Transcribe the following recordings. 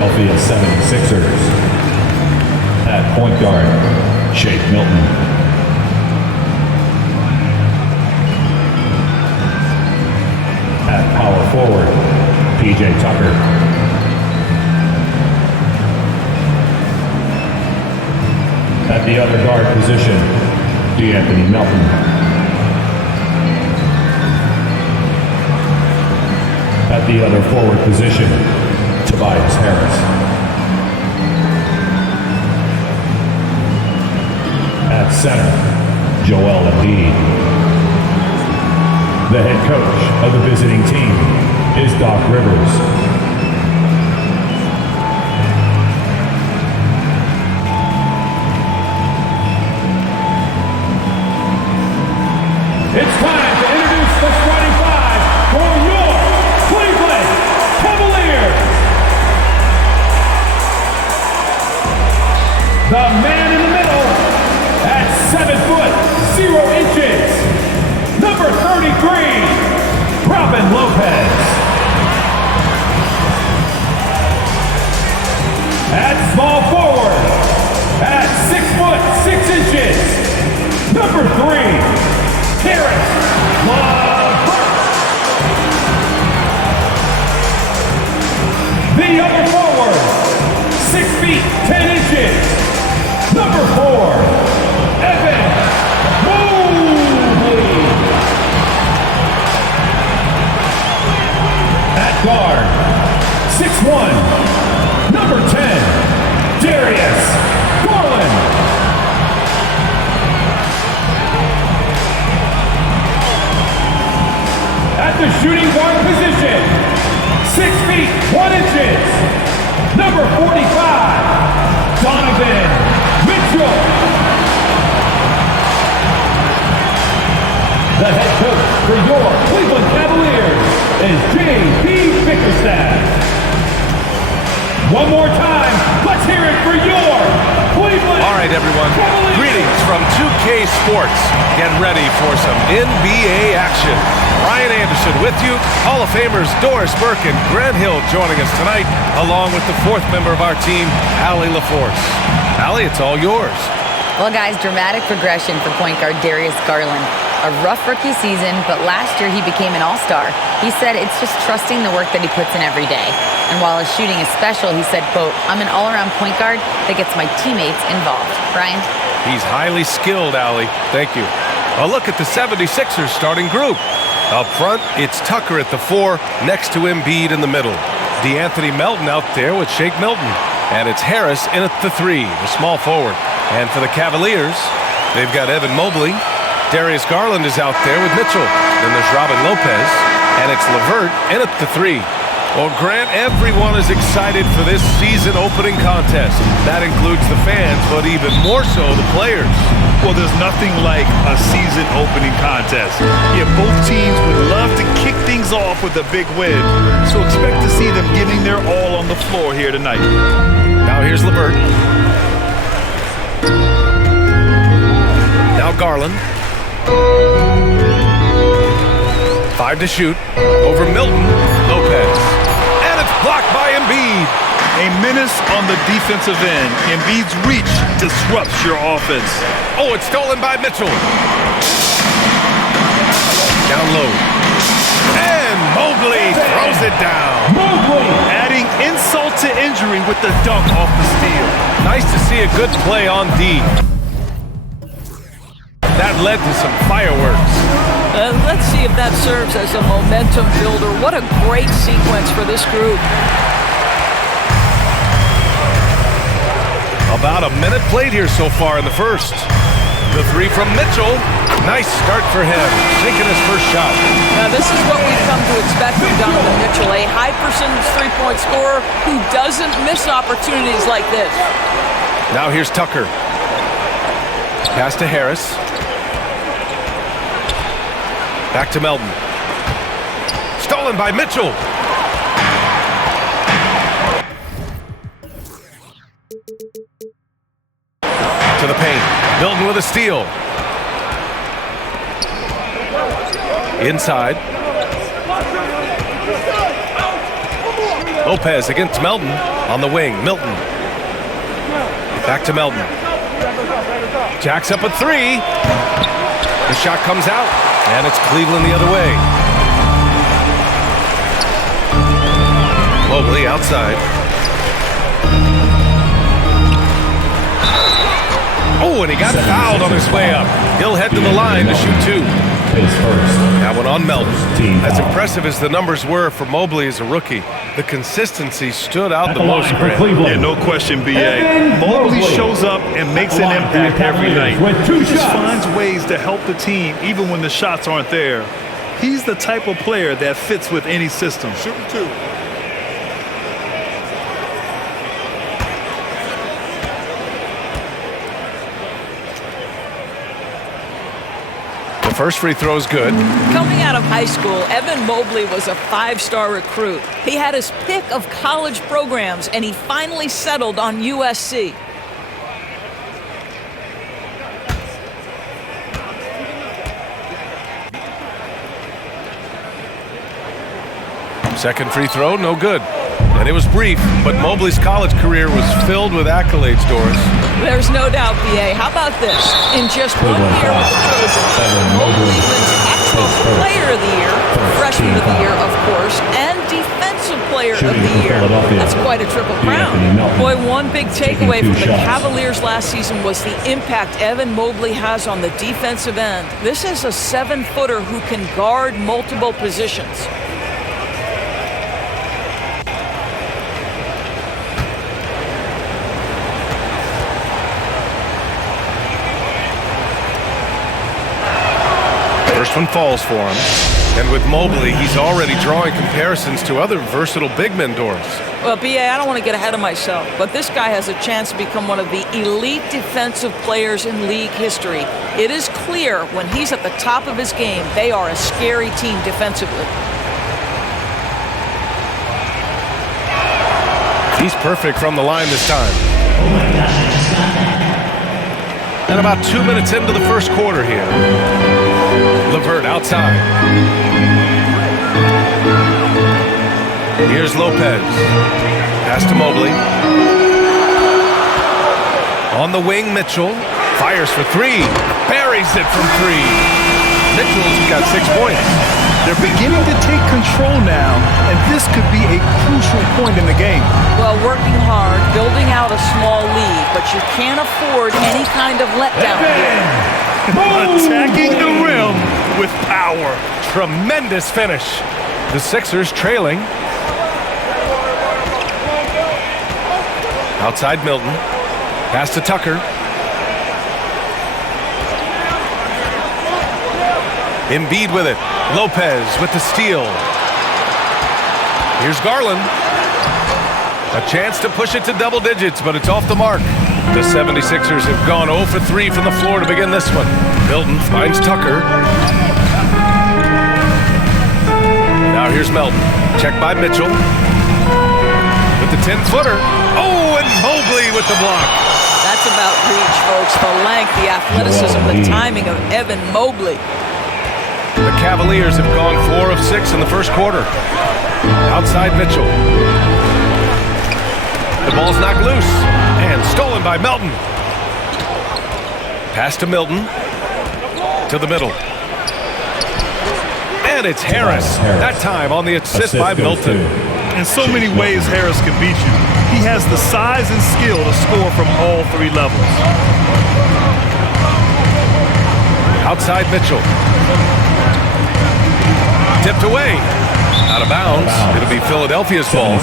Philadelphia 76ers. At point guard, Shake Milton. At power forward, PJ Tucker. At the other guard position, D'Anthony Melton. At the other forward position, Tobias Harris. At center, Joel Embiid. The head coach of the visiting team is Doc Rivers. It's time to introduce the starting five for your Cleveland Cavaliers. The man in the middle at 7 foot 0 inches, number 33, Robin Lopez. At small forward, at 6 foot 6 inches, number 3, Terrence LeVert. The other forward, 6 feet 10 inches, number 4, Evan Mobley. At guard, 6'1", number 10, Darius Garland. At the shooting guard position, 6 feet 1 inches, number 45, Donovan Mitchell. The head coach for your Cleveland Cavaliers is J.B. Bickerstaff. One more time, let's hear it for your Cleveland. All right, everyone. Cavaliers. Greetings from 2K Sports. Get ready for some NBA action. Ryan Anderson with you. Hall of Famers Doris Burke and Grant Hill joining us tonight, along with the fourth member of our team, Allie LaForce. Allie, it's all yours. Well, guys, dramatic progression for point guard Darius Garland. A rough rookie season, but last year he became an all-star. He said it's just trusting the work that he puts in every day. And while his shooting is special, he said, quote, "I'm an all-around point guard that gets my teammates involved." Brian? He's highly skilled, Allie. Thank you. A look at the 76ers starting group. Up front, it's Tucker at the 4, next to Embiid in the middle. D'Anthony Melton out there with Shake Milton. And it's Harris in at the 3, the small forward. And for the Cavaliers, they've got Evan Mobley. Darius Garland is out there with Mitchell. Then there's Robin Lopez. And it's LeVert in at the 3. Well, Grant, everyone is excited for this season opening contest. That includes the fans, but even more so the players. Well, there's nothing like a season opening contest. Yeah, both teams would love to kick things off with a big win. So expect to see them giving their all on the floor here tonight. Now here's LeVert. Now Garland. 5 to shoot. Over Milton. Lopez. And it's blocked by Embiid. A menace on the defensive end. Embiid's reach disrupts your offense. Oh, it's stolen by Mitchell. Down low. And Mobley throws it down. Mobley adding insult to injury with the dunk off the steal. Nice to see a good play on D. That led to some fireworks. Let's see if that serves as a momentum builder. What a great sequence for this group. About a minute played here so far in the first. The 3 from Mitchell. Nice start for him, taking his first shot. Now this is what we've come to expect from Donovan Mitchell, a high percentage three-point scorer who doesn't miss opportunities like this. Now here's Tucker. Pass to Harris. Back to Melton. Stolen by Mitchell. To the paint. Milton with a steal. Inside. Lopez against Melton. On the wing, Milton. Back to Melton. Jacks up a three. The shot comes out, and it's Cleveland the other way. Mobley outside. Oh, and he got fouled on his way up. He'll head to the line to shoot two. That one on Melton. As impressive as the numbers were for Mobley as a rookie, the consistency stood out the most. Yeah, no question, B.A. Mobley shows up and makes an impact every night. He just finds ways to help the team even when the shots aren't there. He's the type of player that fits with any system. Shooting two. First free throw is good. Coming out of high school, Evan Mobley was a five-star recruit. He had his pick of college programs, and he finally settled on USC. Second free throw, no good. And it was brief, but Mobley's college career was filled with accolades, Doris. There's no doubt, B.A. How about this? In just 1 year with the Trojans, Mobley wins Offensive Player of the Year, Freshman of the Year, of course, and Defensive Player of the Year. That's quite a triple crown. Boy, one big takeaway from the Cavaliers last season was the impact Evan Mobley has on the defensive end. This is a 7-footer who can guard multiple positions. First one falls for him. And with Mobley, he's already drawing comparisons to other versatile big men, Doris. Well, B.A., I don't want to get ahead of myself, but this guy has a chance to become one of the elite defensive players in league history. It is clear when he's at the top of his game, they are a scary team defensively. He's perfect from the line this time. And about 2 minutes into the first quarter here. LeVert outside. Here's Lopez. Pass to Mobley. On the wing, Mitchell. Fires for three. Buries it from three. Mitchell's got 6 points. They're beginning to take control now, and this could be a crucial point in the game. Well, working hard, building out a small lead, but you can't afford any kind of letdown here. Attacking the rim with power. Tremendous finish. The Sixers trailing. Outside Milton. Pass to Tucker. Embiid with it. Lopez with the steal. Here's Garland. A chance to push it to double digits, but it's off the mark. The 76ers have gone 0 for 3 from the floor to begin this one. Milton finds Tucker. Now here's Melton. Checked by Mitchell. With the 10-footer. Oh, and Mobley with the block. That's about reach, folks. The length, the athleticism, the timing of Evan Mobley. The Cavaliers have gone 4 of 6 in the first quarter. Outside Mitchell. The ball's knocked loose and stolen by Melton. Pass to Milton. To the middle. And it's Harris. That time on the assist by Milton. In so many ways, Harris can beat you. He has the size and skill to score from all 3 levels. Outside Mitchell. Tipped away. Out of bounds. It'll be Philadelphia's ball.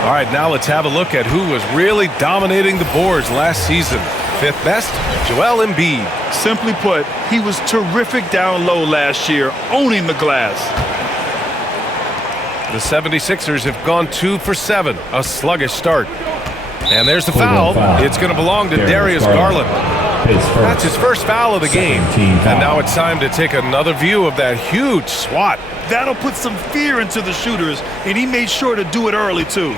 All right, now let's have a look at who was really dominating the boards last season. 5th best, Joel Embiid. Simply put, he was terrific down low last year, owning the glass. The 76ers have gone 2 for 7, a sluggish start. And there's the foul. It's going to belong to Darius Garland. That's his first foul of the game. And now it's time to take another view of that huge swat. That'll put some fear into the shooters, and he made sure to do it early, too.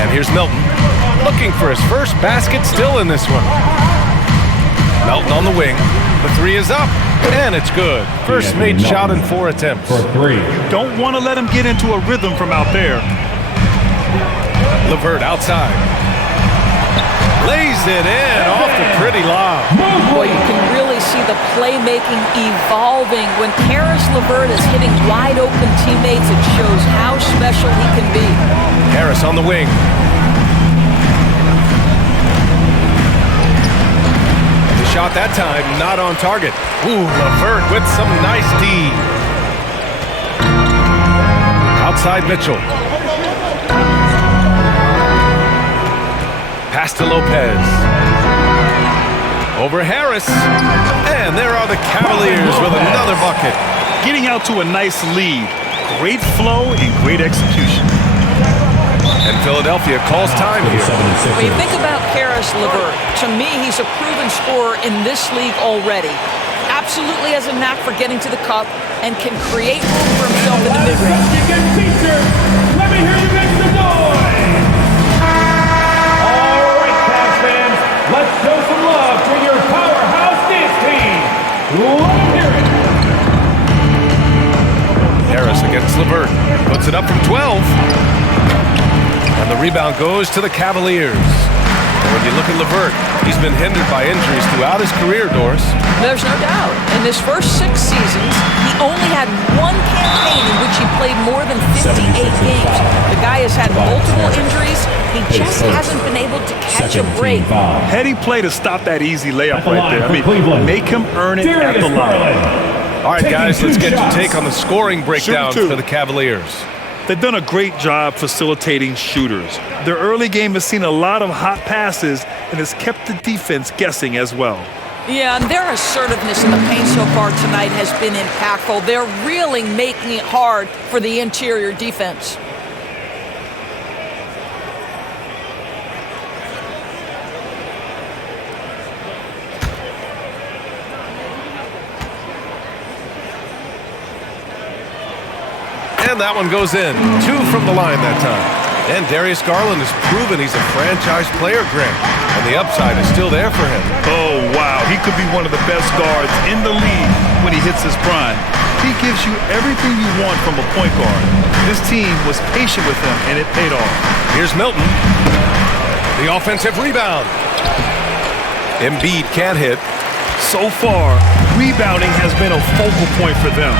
And here's Milton, looking for his first basket, still in this one. Melton on the wing. The three is up, and it's good. First made shot in 4 attempts. For 3. Don't want to let him get into a rhythm from out there. LeVert outside. Lays it in off the pretty lob. Boy, you can really see the playmaking evolving. When Karis LeVert is hitting wide open teammates, it shows how special he can be. Harris on the wing. The shot that time not on target. Ooh, LeVert with some nice D. Outside Mitchell. Pass to Lopez. Over Harris. And there are the Cavaliers with another bucket. Getting out to a nice lead. Great flow and great execution. And Philadelphia calls time here. When you think about Karis LeVert, to me, he's a proven scorer in this league already. Absolutely has a knack for getting to the cup and can create room for himself in the mid-range. Let me hear you make some noise. All right, Cavs fans, let's show some love for your powerhouse dance team. Let's hear it. Harris against LeVert. Puts it up from 12. And the rebound goes to the Cavaliers. And when you look at LeVert, he's been hindered by injuries throughout his career, Doris. There's no doubt. In his first 6 seasons, he only had 1 campaign in which he played more than 58 games. The guy has had multiple injuries. He just hasn't been able to catch a break. Heady play to stop that easy layup right there. I mean, make him earn it at the line. All right, guys, let's get your take on the scoring breakdown for the Cavaliers. They've done a great job facilitating shooters. Their early game has seen a lot of hot passes and has kept the defense guessing as well. Yeah, and their assertiveness in the paint so far tonight has been impactful. They're really making it hard for the interior defense. And that one goes in. 2 from the line that time. And Darius Garland has proven he's a franchise player, Grant. And the upside is still there for him. Oh, wow. He could be one of the best guards in the league when he hits his prime. He gives you everything you want from a point guard. This team was patient with him, and it paid off. Here's Milton. The offensive rebound. Embiid can't hit. So far, rebounding has been a focal point for them.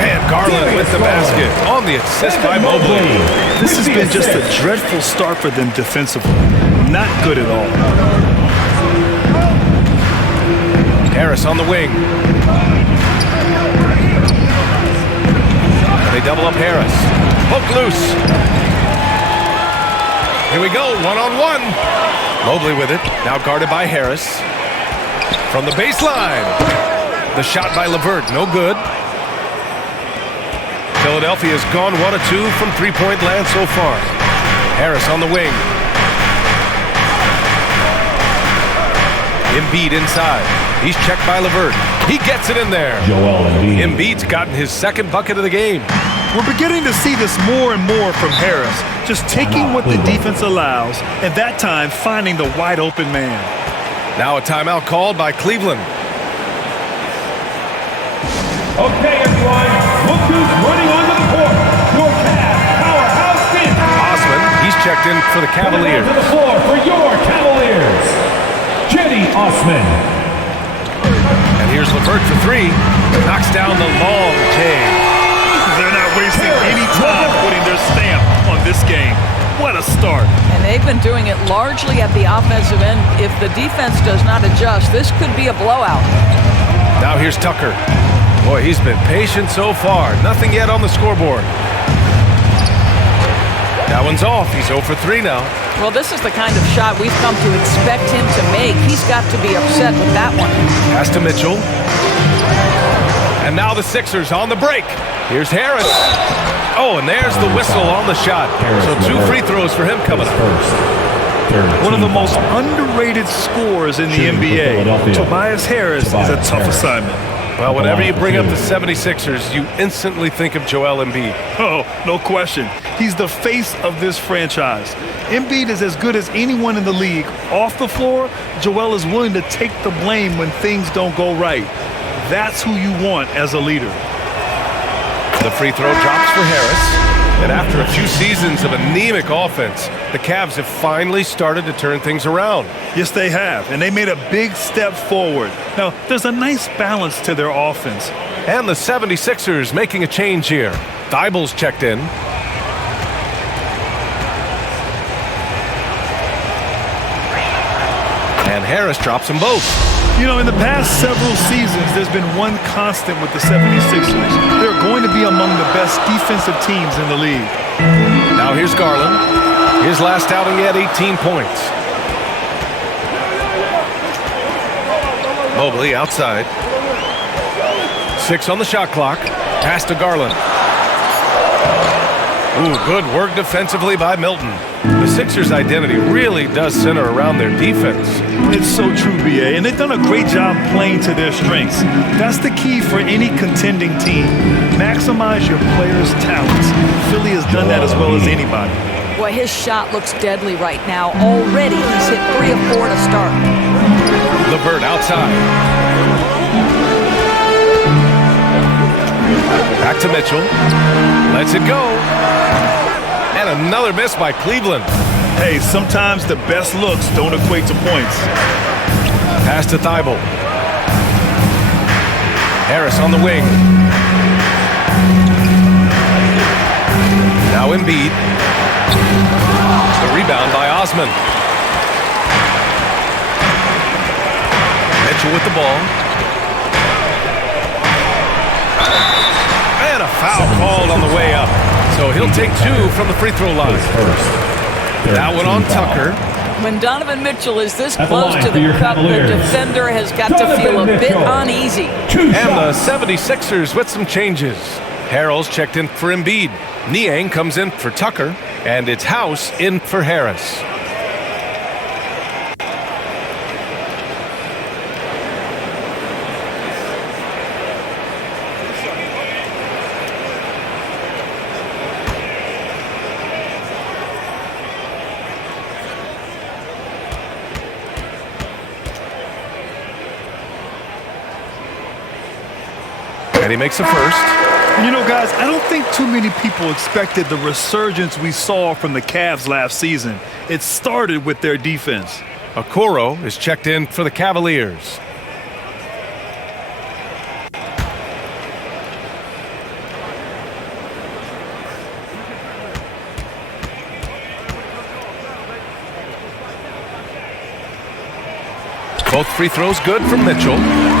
And Garland with the basket on the assist by Mobley. This has been just a dreadful start for them defensively. Not good at all. Harris on the wing. They double up Harris. Hook loose. Here we go, one-on-one. Mobley with it, now guarded by Harris. From the baseline. The shot by LeVert, no good. Philadelphia has gone 1 of 2 from three-point land so far. Harris on the wing. Embiid inside. He's checked by LeVert. He gets it in there. Embiid's gotten his 2nd bucket of the game. We're beginning to see this more and more from Harris. Just taking what the defense allows, and that time finding the wide open man. Now a timeout called by Cleveland. Okay, everyone, look who's running onto the court. Your Cavs powerhouse team. Osman, he's checked in for the Cavaliers. To the floor for your Cavaliers, Cedi Osman. And here's LeVert for 3. Knocks down the long J. They're not wasting any time putting their stamp on this game. What a start. And they've been doing it largely at the offensive end. If the defense does not adjust, this could be a blowout. Now here's Tucker. Boy, he's been patient so far. Nothing yet on the scoreboard. That one's off. He's 0 for 3 now. Well, this is the kind of shot we've come to expect him to make. He's got to be upset with that one. Pass to Mitchell. And now the Sixers on the break. Here's Harris. Oh, and there's the whistle on the shot. So 2 free throws for him coming up. One of the most underrated scorers in the NBA. Tobias Harris is a tough assignment. Well, whenever you bring up the 76ers, you instantly think of Joel Embiid. Oh, no question. He's the face of this franchise. Embiid is as good as anyone in the league. Off the floor, Joel is willing to take the blame when things don't go right. That's who you want as a leader. The free throw drops for Harris. And after a few seasons of anemic offense, the Cavs have finally started to turn things around. Yes, they have, and they made a big step forward. Now, there's a nice balance to their offense. And the 76ers making a change here. Thybulle's checked in. And Harris drops them both. You know, in the past several seasons, there's been one constant with the 76ers. They're going to be among the best defensive teams in the league. Now here's Garland. His last outing, he had 18 points. Mobley outside. 6 on the shot clock. Pass to Garland. Ooh, good work defensively by Milton. The Sixers' identity really does center around their defense. It's so true, B.A., and they've done a great job playing to their strengths. That's the key for any contending team. Maximize your players' talents. Philly has done that as well as anybody. Boy, his shot looks deadly right now. Already, he's hit 3 of 4 to start. LeVert outside. Back to Mitchell. Lets it go. And another miss by Cleveland. Hey, sometimes the best looks don't equate to points. Pass to Thibault. Harris on the wing. Now Embiid. The rebound by Osman. Mitchell with the ball. And a foul called on the way up. So he'll take 2 from the free throw line. That one on Tucker. When Donovan Mitchell is this close to the cup, the defender has got to feel a bit uneasy. And the 76ers with some changes. Harrell's checked in for Embiid. Niang comes in for Tucker. And it's House in for Harris. And he makes a first. And you know, guys, I don't think too many people expected the resurgence we saw from the Cavs last season. It started with their defense. Okoro is checked in for the Cavaliers. Both free throws good from Mitchell.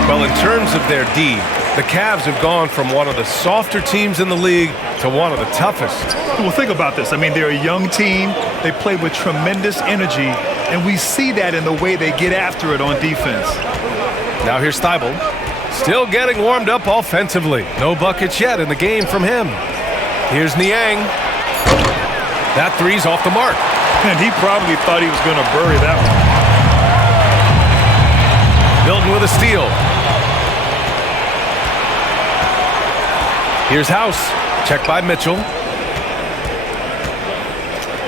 Well, in terms of their D, the Cavs have gone from one of the softer teams in the league to one of the toughest. Well, think about this. I mean, they're a young team. They play with tremendous energy, and we see that in the way they get after it on defense. Now here's Thibault. Still getting warmed up offensively. No buckets yet in the game from him. Here's Niang. That three's off the mark. And he probably thought he was going to bury that one. Milton with a steal. Here's House. Checked by Mitchell.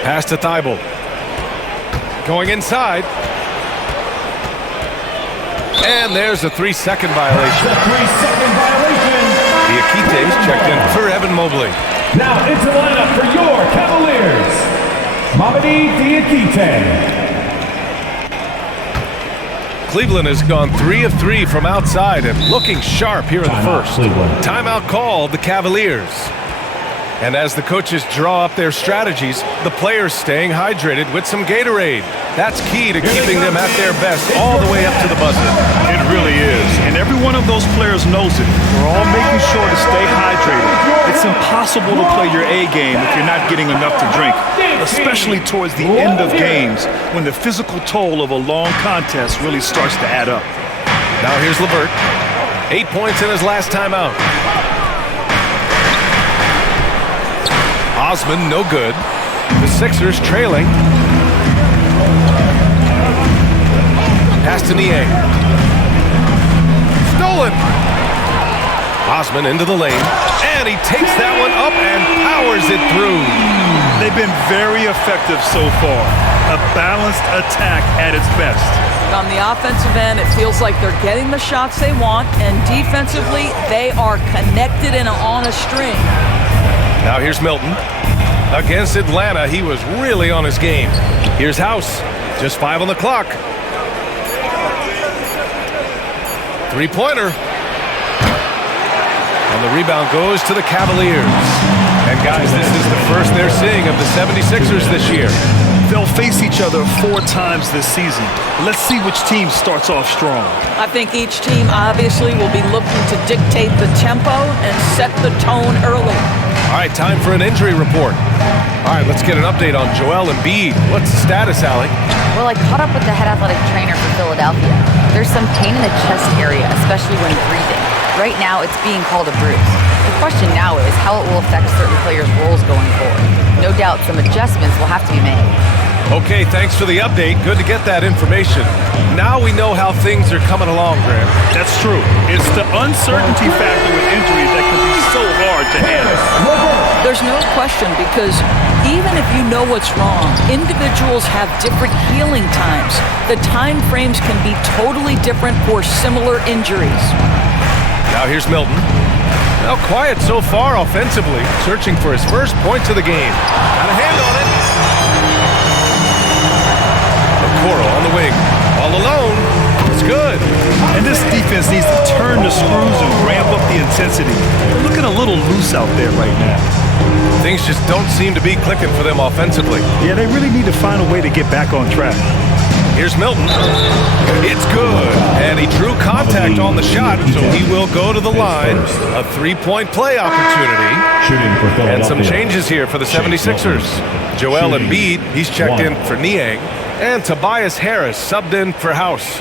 Pass to Thibault. Going inside. And there's a 3-second violation. The 3-second violation. Diakite's checked in for Evan Mobley. Now into lineup for your Cavaliers, Mamadi Diakite. Cleveland has gone 3 of 3 from outside and looking sharp here in the first. Timeout called the Cavaliers. And as the coaches draw up their strategies, the players staying hydrated with some Gatorade. That's key to keeping them at their best all the way up to the buzzer. It really is. And every one of those players knows it. We're all making sure to stay hydrated. It's impossible to play your A game if you're not getting enough to drink, especially towards the end of games when the physical toll of a long contest really starts to add up. Now here's LeVert. 8 points in his last time out. Osman, no good. The Sixers trailing. Pass to Niang. Stolen. Wiseman into the lane, and he takes that one up and powers it through. They've been very effective so far. A balanced attack at its best. On the offensive end, it feels like they're getting the shots they want, and defensively, they are connected and on a string. Now here's Milton. Against Atlanta, he was really on his game. Here's House, just 5 on the clock. Three-pointer. And the rebound goes to the Cavaliers. And guys, this is the first they're seeing of the 76ers this year. They'll face each other 4 times this season. Let's see which team starts off strong. I think each team obviously will be looking to dictate the tempo and set the tone early. All right, time for an injury report. All right, let's get an update on Joel Embiid. What's the status, Allie? Well, I caught up with the head athletic trainer for Philadelphia. There's some pain in the chest area, especially when breathing. Right now, it's being called a bruise. The question now is how it will affect certain players' roles going forward. No doubt some adjustments will have to be made. Okay, thanks for the update. Good to get that information. Now we know how things are coming along, Grant. That's true. It's the uncertainty factor with injuries that can be so hard to handle. There's no question, because even if you know what's wrong, individuals have different healing times. The time frames can be totally different for similar injuries. Now here's Milton. Now quiet so far offensively, searching for his first points of the game. Got a hand on it. Okoro on the wing, all alone. It's good. And this defense needs to turn the screws and ramp up the intensity. They're looking a little loose out there right now. Things just don't seem to be clicking for them offensively. Yeah, they really need to find a way to get back on track. Here's Milton. It's good. And he drew contact on the shot, so he will go to the line. A 3-point play opportunity. And some changes here for the 76ers. Joel Embiid, he's checked in for Niang. And Tobias Harris subbed in for House.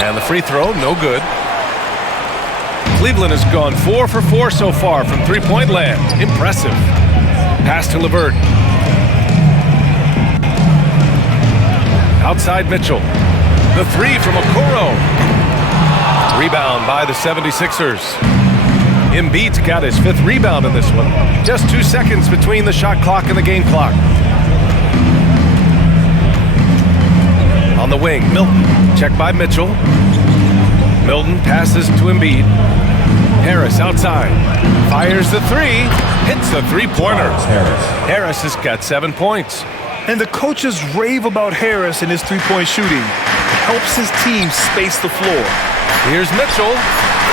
And the free throw, no good. Cleveland has gone 4 for 4 so far from three-point land. Impressive. Pass to LeVert. Outside Mitchell. The 3 from Okoro. Rebound by the 76ers. Embiid's got his 5th rebound in this one. Just 2 seconds between the shot clock and the game clock. On the wing, Milton. Checked by Mitchell. Milton passes to Embiid. Harris outside. Fires the 3. Hits the three-pointer. Harris has got 7 points. And the coaches rave about Harris and his three-point shooting. Helps his team space the floor. Here's Mitchell.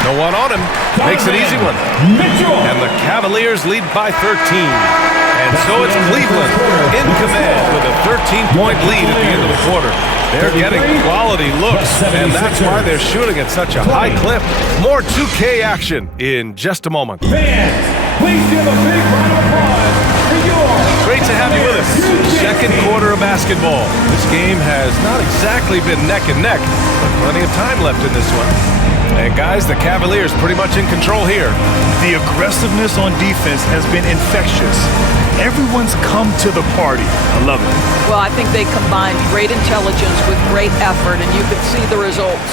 No one on him. Makes an easy one. And the Cavaliers lead by 13. And so it's Cleveland in command with a 13-point lead at the end of the quarter. They're getting quality looks, and that's why they're shooting at such a high clip. More 2K action in just a moment. Fans, please give a big round of applause for your... Great to have you with us. Second quarter of basketball. This game has not exactly been neck and neck, but plenty of time left in this one. And guys, the Cavaliers pretty much in control here. The aggressiveness on defense has been infectious. Everyone's come to the party. I love it. Well, I think they combined great intelligence with great effort, and you can see the results.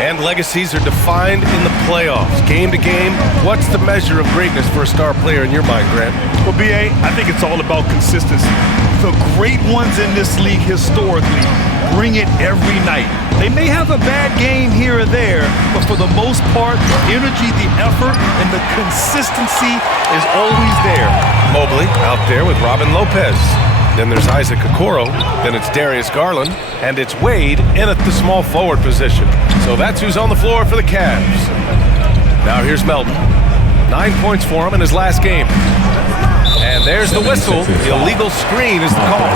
And legacies are defined in the playoffs. Game to game, what's the measure of greatness for a star player in your mind, Grant? Well, B.A., I think it's all about consistency. The great ones in this league historically bring it every night. They may have a bad game here or there, but for the most part, the energy, the effort, and the consistency is always there. Mobley out there with Robin Lopez. Then there's Isaac Okoro. Then it's Darius Garland. And it's Wade in at the small forward position. So that's who's on the floor for the Cavs. Now here's Melton. 9 points for him in his last game. And there's the whistle. The illegal screen is the call.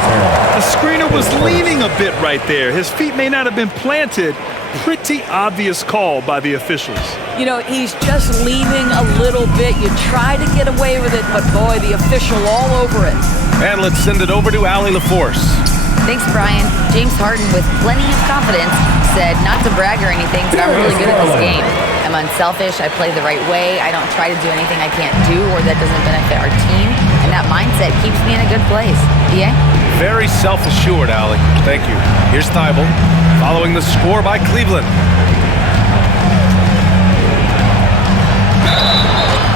The screener was leaning a bit right there. His feet may not have been planted. Pretty obvious call by the officials. You know, he's just leaning a little bit. You try to get away with it, but boy, the official all over it. And let's send it over to Allie LaForce. Thanks, Brian. James Harden, with plenty of confidence, said said, not to brag or anything, but I'm really good at this game. I'm unselfish, I play the right way, I don't try to do anything I can't do or that doesn't benefit our team, and that mindset keeps me in a good place. BA? Very self-assured, Allie. Thank you. Here's Thibault, following the score by Cleveland.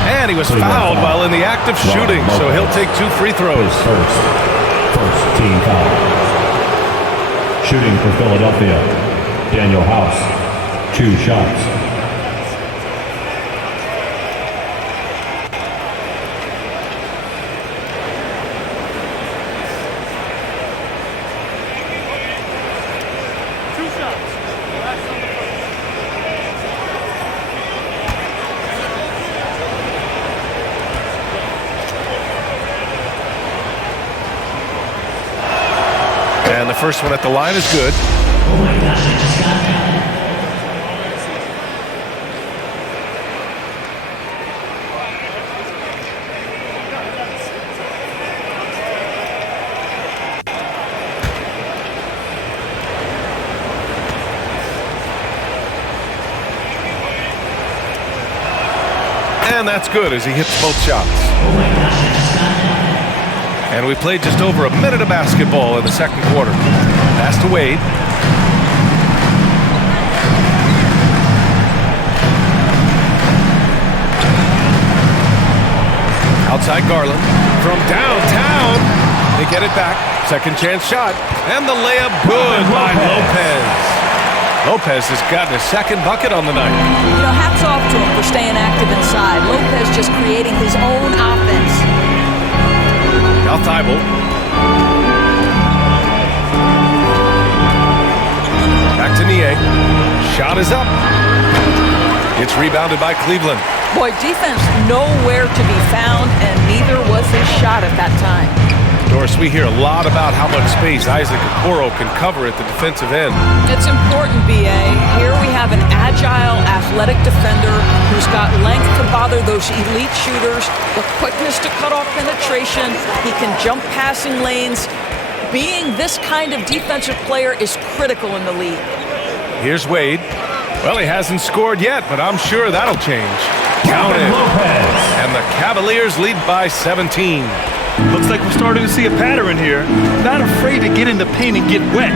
And he was fouled while in the act of shooting, so he'll take 2 free throws. First team foul. Shooting for Philadelphia, Daniel House, 2 shots. And the first one at the line is good. Oh my gosh, I just got that. And that's good as he hits both shots. Oh my gosh, I just got that. And we played just over a minute of basketball in the second quarter. Pass to Wade. Outside Garland. From downtown. They get it back. Second chance shot. And the layup good by Lopez. Lopez has gotten his second bucket on the night. You know, hats off to him for staying active inside. Lopez just creating his own offense. Now Thibault. Back to Nie. Shot is up. It's rebounded by Cleveland. Boy, defense nowhere to be found, and neither was his shot at that time. Doris, we hear a lot about how much space Isaac Okoro can cover at the defensive end. It's important, BA. Here we have an agile, athletic defender who's got length to bother those elite shooters, the quickness to cut off penetration. He can jump passing lanes. Being this kind of defensive player is critical in the league. Here's Wade. Well, he hasn't scored yet, but I'm sure that'll change. Count it. And the Cavaliers lead by 17. Looks like we're starting to see a pattern here. Not afraid to get in the paint and get wet.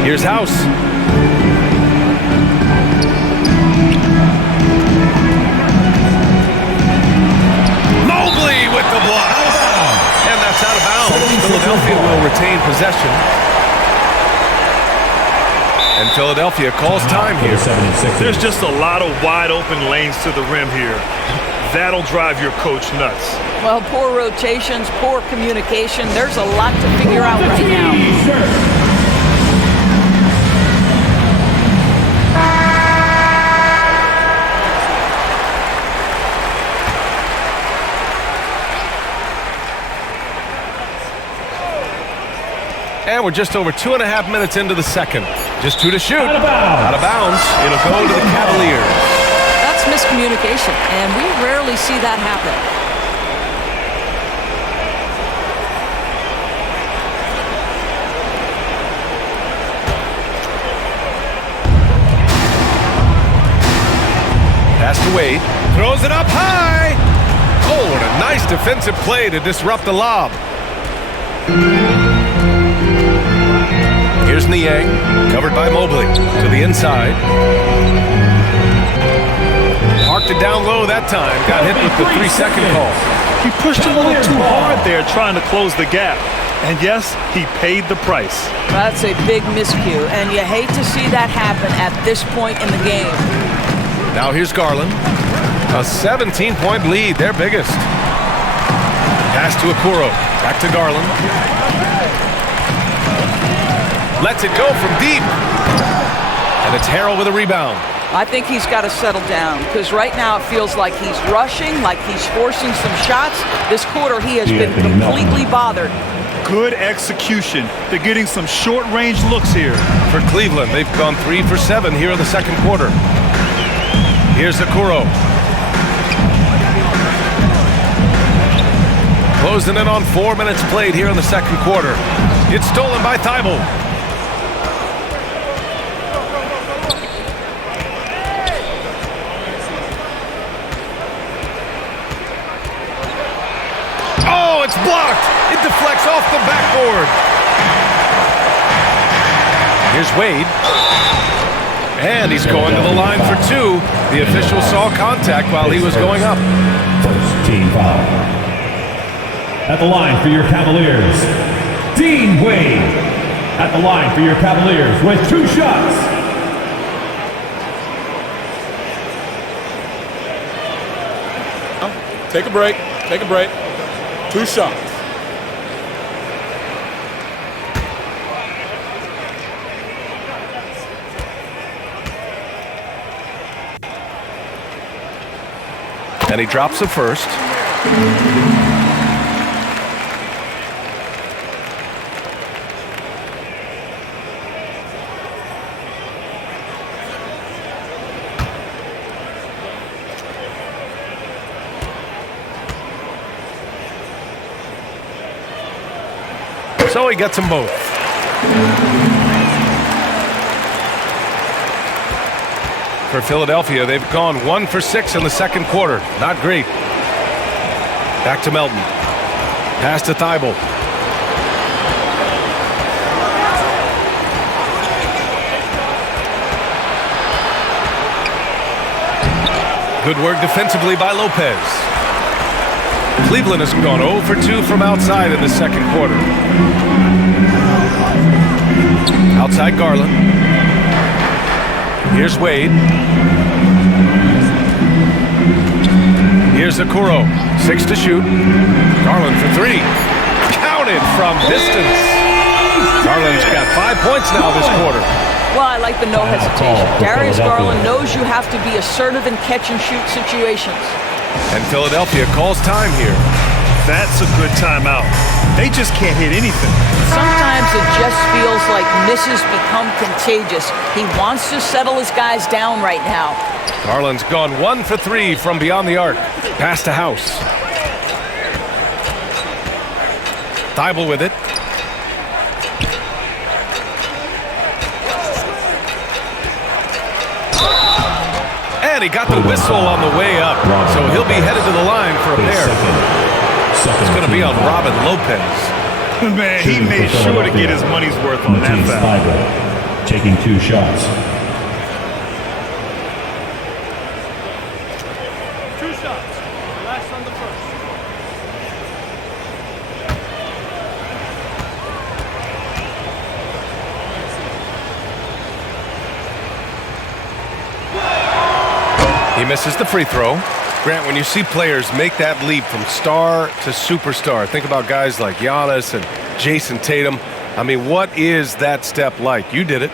Here's House. Mobley with the block. And that's out of bounds. Philadelphia will retain possession. And Philadelphia calls time here. There's just a lot of wide open lanes to the rim here. That'll drive your coach nuts. Well, poor rotations, poor communication. There's a lot to figure out right now. And we're just over 2.5 minutes into the second. Just 2 to shoot. Out of bounds. Out of bounds. It'll go to the Cavaliers. That's miscommunication, and we rarely see that happen. Pass to Wade. Throws it up high. Oh, what a nice defensive play to disrupt the lob. Here's Nie, covered by Mobley, to the inside. Parked it down low that time, got hit with the 3-second call. He pushed a little too hard there trying to close the gap. And yes, he paid the price. That's a big miscue, and you hate to see that happen at this point in the game. Now here's Garland. A 17-point lead, their biggest. Pass to Okoro, back to Garland. Lets it go from deep. And it's Harrell with a rebound. I think he's got to settle down because right now it feels like he's rushing, like he's forcing some shots. This quarter he has been completely bothered. Good execution. They're getting some short-range looks here. For Cleveland, they've gone 3 for 7 here in the second quarter. Here's Okoro. Closing in on 4 minutes played here in the second quarter. It's stolen by Thibault. Oh, it's blocked. It deflects off the backboard. Here's Wade. And he's going to the line for two. The official saw contact while he was going up. First team foul. At the line for your Cavaliers, Dean Wade. At the line for your Cavaliers with 2 shots. Take a break. Take a break. 2 shots. And he drops the first. So he gets them both. For Philadelphia, they've gone 1 for 6 in the second quarter. Not great. Back to Melton. Pass to Thibault. Good work defensively by Lopez. Cleveland has gone 0 for 2 from outside in the second quarter. Outside Garland. Here's Wade. Here's Okoro. 6 to shoot. Garland for 3. Counted from distance. Garland's got 5 points now this quarter. Well, I like the no hesitation. Darius Garland knows you have to be assertive in catch-and-shoot situations. And Philadelphia calls time here. That's a good timeout. They just can't hit anything. Sometimes it just feels like misses become contagious. He wants to settle his guys down right now. Garland's gone 1 for 3 from beyond the arc. Pass to House. Thibault with it. And he got the whistle on the way up. So he'll be headed to the line for a pair. It's going to be on Robin Lopez. Man, he made sure to get his money's worth on that foul. Taking 2 shots. 2 shots. Last on the first. He misses the free throw. Grant, when you see players make that leap from star to superstar, think about guys like Giannis and Jason Tatum. I mean, what is that step like? You did it.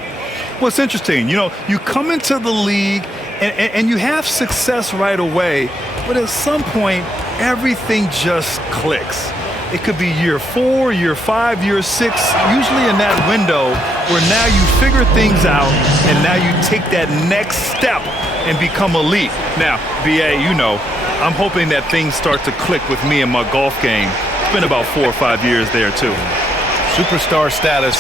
Well, it's interesting. You know, you come into the league and you have success right away, but at some point, everything just clicks. It could be year 4, year 5, year 6, usually in that window where now you figure things out and now you take that next step and become elite. Now, BA, you know, I'm hoping that things start to click with me and my golf game. It's been about 4 or 5 years there, too. Superstar status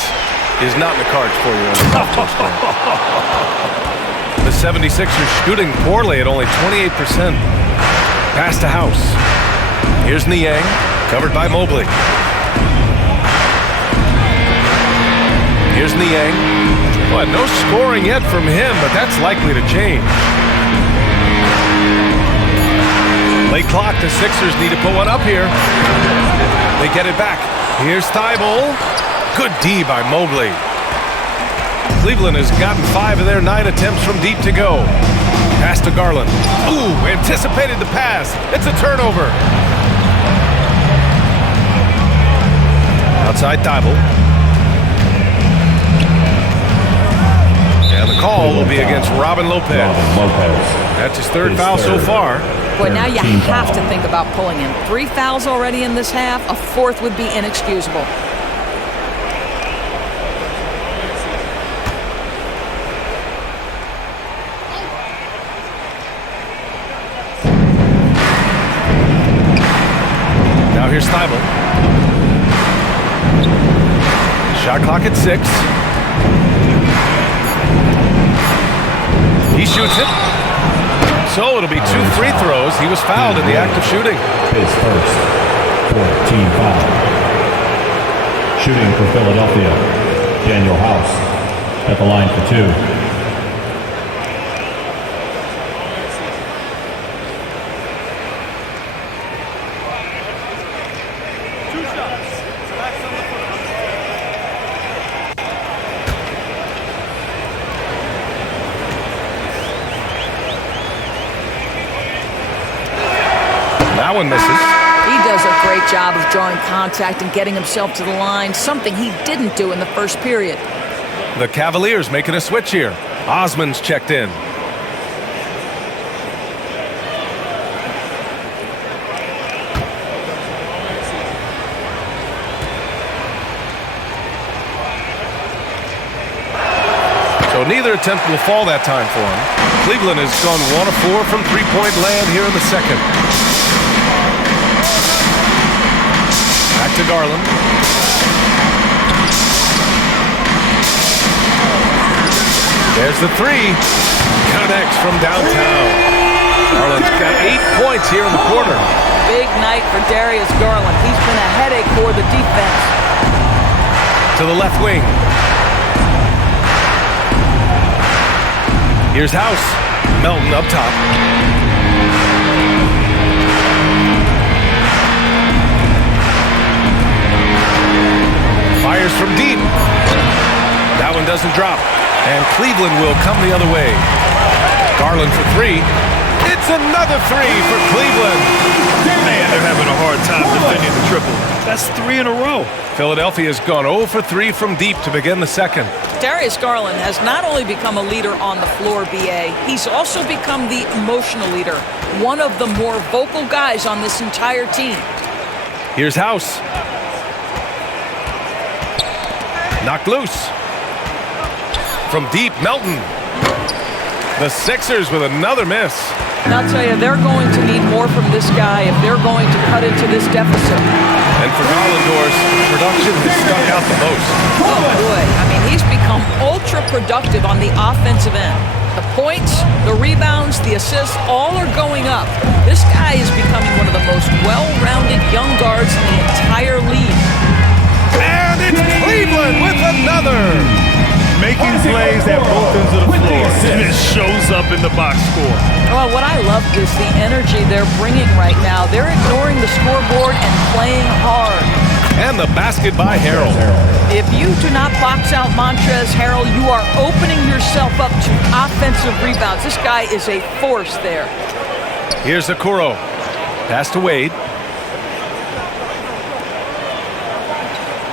is not in the cards for you on the golf course. The 76ers shooting poorly at only 28%. Pass to House. Here's Niang, covered by Mobley. Here's Niang. Well, no scoring yet from him, but that's likely to change. Late clock, the Sixers need to put one up here. They get it back. Here's Thibault. Good D by Mobley. Cleveland has gotten 5 of their 9 attempts from deep to go. Pass to Garland. Ooh, anticipated the pass. It's a turnover. Outside Thibault. And the call will be against Robin Lopez. That's his 3rd foul so far. Boy, now you have to think about pulling him. 3 fouls already in this half. A 4th would be inexcusable. Now here's Thibault. Shot clock at 6. He shoots it. So it'll be 2 free throws. He was fouled in the act of shooting. His first for team foul. Shooting for Philadelphia, Daniel House at the line for 2. That one misses. He does a great job of drawing contact and getting himself to the line, something he didn't do in the first period. The Cavaliers making a switch here. Osman's checked in. So neither attempt will fall that time for him. Cleveland has gone 1 of 4 from three-point land here in the second. Back to Garland. There's the 3. Connects from downtown. Garland's got 8 points here in the quarter. Big night for Darius Garland. He's been a headache for the defense. To the left wing. Here's House. Melton up top. Fires from deep. That one doesn't drop. And Cleveland will come the other way. Garland for 3. It's another 3 for Cleveland. Man, they're having a hard time defending the triple. That's 3 in a row. Philadelphia's gone 0 for 3 from deep to begin the second. Darius Garland has not only become a leader on the floor, BA, he's also become the emotional leader, one of the more vocal guys on this entire team. Here's House. Knocked loose. From deep, Melton. The Sixers with another miss. And I'll tell you, they're going to need more from this guy if they're going to cut into this deficit. And for Garlandors, production has stuck out the most. Oh, boy. I mean, he's become ultra-productive on the offensive end. The points, the rebounds, the assists, all are going up. This guy is becoming one of the most well-rounded young guards in the entire league. And it's Cleveland with another. Making plays at both ends of the floor, and it shows up in the box score. Well, what I love is the energy they're bringing right now. They're ignoring the scoreboard and playing hard. And the basket by Harrell. If you do not box out Montrezl Harrell, you are opening yourself up to offensive rebounds. This guy is a force there. Here's Okoro. Pass to Wade.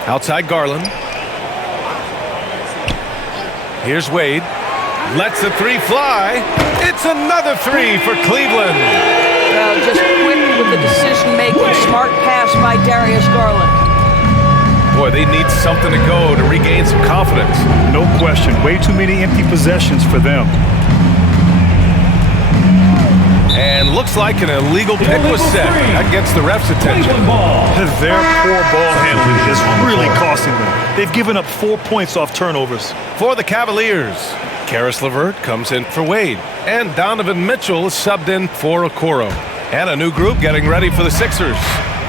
Outside Garland. Here's Wade. Lets the 3 fly. It's another 3 for Cleveland. Well, just quick with the decision-making. Smart pass by Darius Garland. Boy, they need something to go to regain some confidence. No question. Way too many empty possessions for them. And looks like an illegal pick was set. That gets the ref's attention. Their poor ball handling is really costing them. They've given up 4 points off turnovers. For the Cavaliers, Karis LeVert comes in for Wade. And Donovan Mitchell is subbed in for Okoro. And a new group getting ready for the Sixers.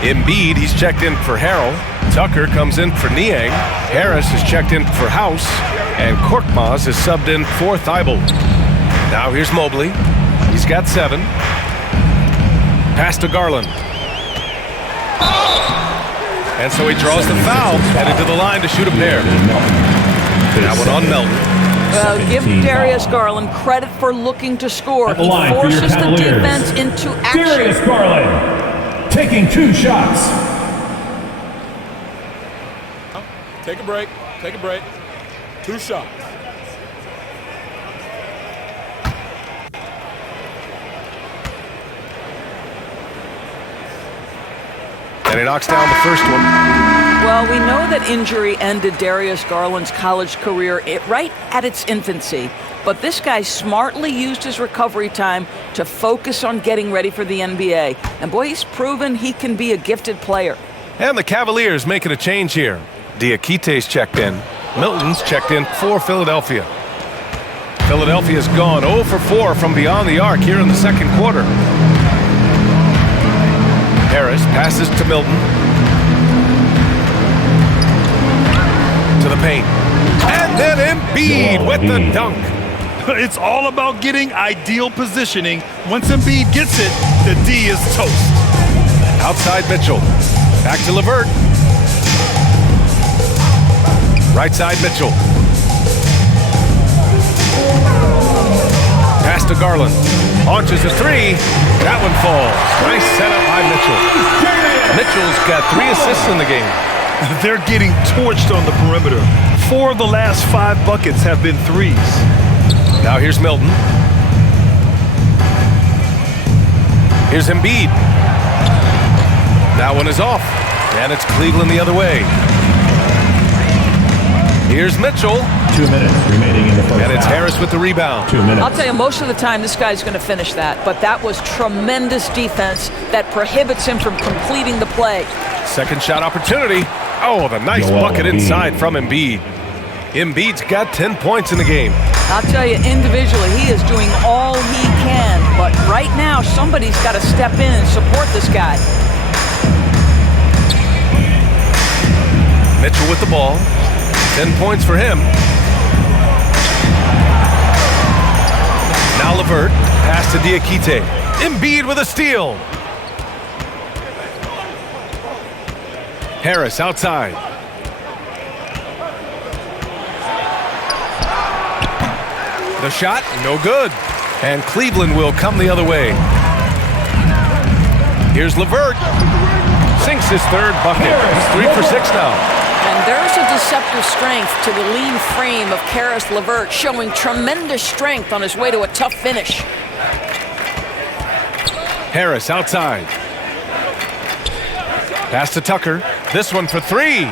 Embiid, he's checked in for Harrell. Tucker comes in for Niang. Harris is checked in for House. And Korkmaz is subbed in for Thibault. Now here's Mobley. He's got 7. Pass to Garland. And so he draws the foul, headed to the line to shoot a pair. That one on Melton. Well, give Darius Garland credit for looking to score. He forces the defense into action. Darius Garland taking 2 shots. Take a break. Take a break. 2 shots. And he knocks down the first one. Well, we know that injury ended Darius Garland's college career right at its infancy. But this guy smartly used his recovery time to focus on getting ready for the NBA. And boy, he's proven he can be a gifted player. And the Cavaliers making a change here. Diakite's checked in. Milton's checked in for Philadelphia. Philadelphia's gone 0 for 4 from beyond the arc here in the second quarter. Harris passes to Milton. To the paint. And then Embiid with the dunk. It's all about getting ideal positioning. Once Embiid gets it, the D is toast. Outside Mitchell. Back to LeVert. Right side Mitchell. Pass to Garland. Launches a three. That one falls. Nice setup by Mitchell. Mitchell's got 3 assists in the game. They're getting torched on the perimeter. 4 of the last 5 buckets have been threes. Now here's Milton. Here's Embiid. That one is off. And it's Cleveland the other way. Here's Mitchell. 2 minutes remaining in the first And it's half. Harris with the rebound. 2 minutes. I'll tell you, most of the time, this guy's going to finish that. But that was tremendous defense that prohibits him from completing the play. Second shot opportunity. Oh, the nice Joel bucket Embiid. inside from Embiid. Embiid's got 10 points in the game. I'll tell you, individually, he is doing all he can. But right now, somebody's got to step in and support this guy. Mitchell with the ball. 10 points for him. Now LeVert. Pass to Diakite. Embiid with a steal. Harris outside. The shot, no good. And Cleveland will come the other way. Here's LeVert. Sinks his third bucket. He's 3 for 6 now. And there's a deceptive strength to the lean frame of Caris LeVert, showing tremendous strength on his way to a tough finish. Harris outside. Pass to Tucker. This one for 3.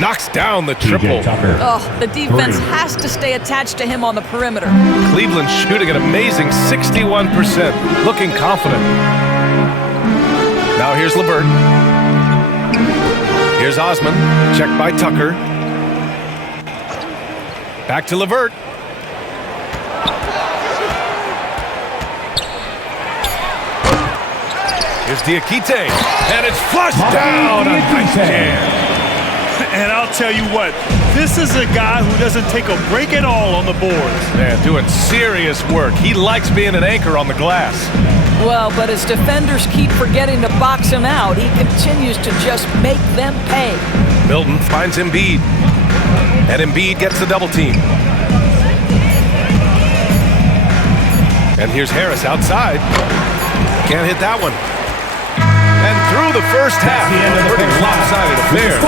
Knocks down the triple. Tucker. Oh, the defense has to stay attached to him on the perimeter. Cleveland shooting an amazing 61%. Looking confident. Now here's LeVert. Here's Osman. Checked by Tucker. Back to LeVert. Here's Diakite. And it's flushed down. A nice jam. And I'll tell you what, this is a guy who doesn't take a break at all on the boards. Man, doing serious work. He likes being an anchor on the glass. Well, but as defenders keep forgetting to box him out, he continues to just make them pay. Milton finds Embiid. And Embiid gets the double team. And here's Harris outside. Can't hit that one. And through the first half, the end of the pretty first half. lopsided affair.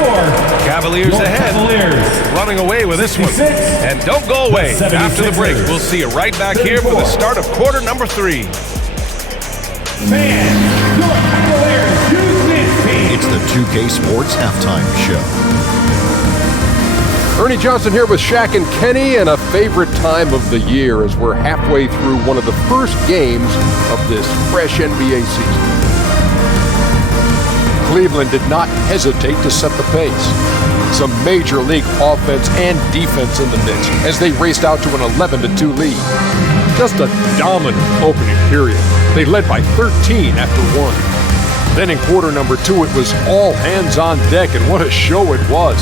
Cavaliers Your ahead, Cavaliers. running away with this one. 66. And don't go away. The After the break, 76ers. we'll see you right back here for the start of quarter number 3. Fans, your Cavaliers use this team. It's the 2K Sports Halftime Show. Ernie Johnson here with Shaq and Kenny, and a favorite time of the year as we're halfway through one of the first games of this fresh NBA season. Cleveland did not hesitate to set the pace. Some major league offense and defense in the mix as they raced out to an 11-2 lead. Just a dominant opening period. They led by 13 after 1. Then in quarter number 2, it was all hands on deck, and what a show it was.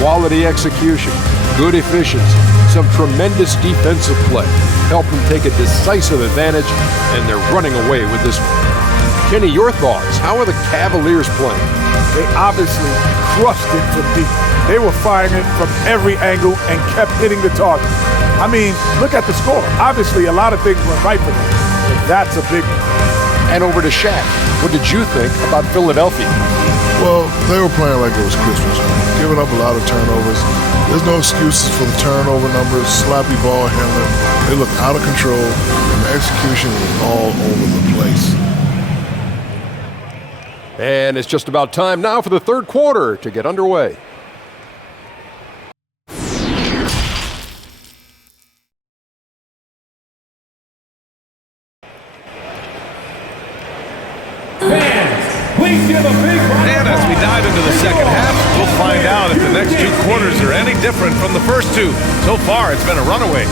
Quality execution, good efficiency, some tremendous defensive play. Helped them take a decisive advantage, and they're running away with this one. Kenny, your thoughts? How are the Cavaliers playing? They obviously crushed it from deep. They were firing it from every angle and kept hitting the target. I mean, look at the score. Obviously, a lot of things went right for them, but that's a big one. And over to Shaq. What did you think about Philadelphia? Well, they were playing like it was Christmas, giving up a lot of turnovers. There's no excuses for the turnover numbers, sloppy ball handling. They looked out of control, and the execution was all over the place. And it's just about time now for the third quarter to get underway. Fans, please give a big round of And as we dive into the second half, we'll find out if the next two quarters are any different from the first two. So far, it's been a runaway.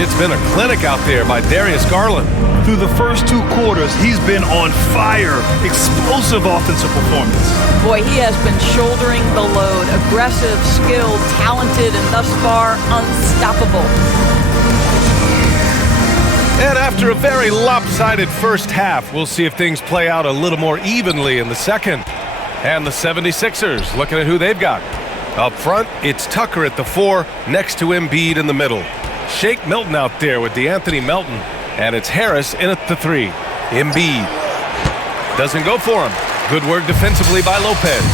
It's been a clinic out there by Darius Garland. Through the first two quarters, he's been on fire. Explosive offensive performance. Boy, he has been shouldering the load. Aggressive, skilled, talented, and thus far, unstoppable. And after a very lopsided first half, we'll see if things play out a little more evenly in the second. And the 76ers, looking at who they've got. Up front, it's Tucker at the 4, next to Embiid in the middle. Shake Milton out there with DeAnthony Melton. And it's Harris in at the 3. Embiid doesn't go for him. Good work defensively by Lopez.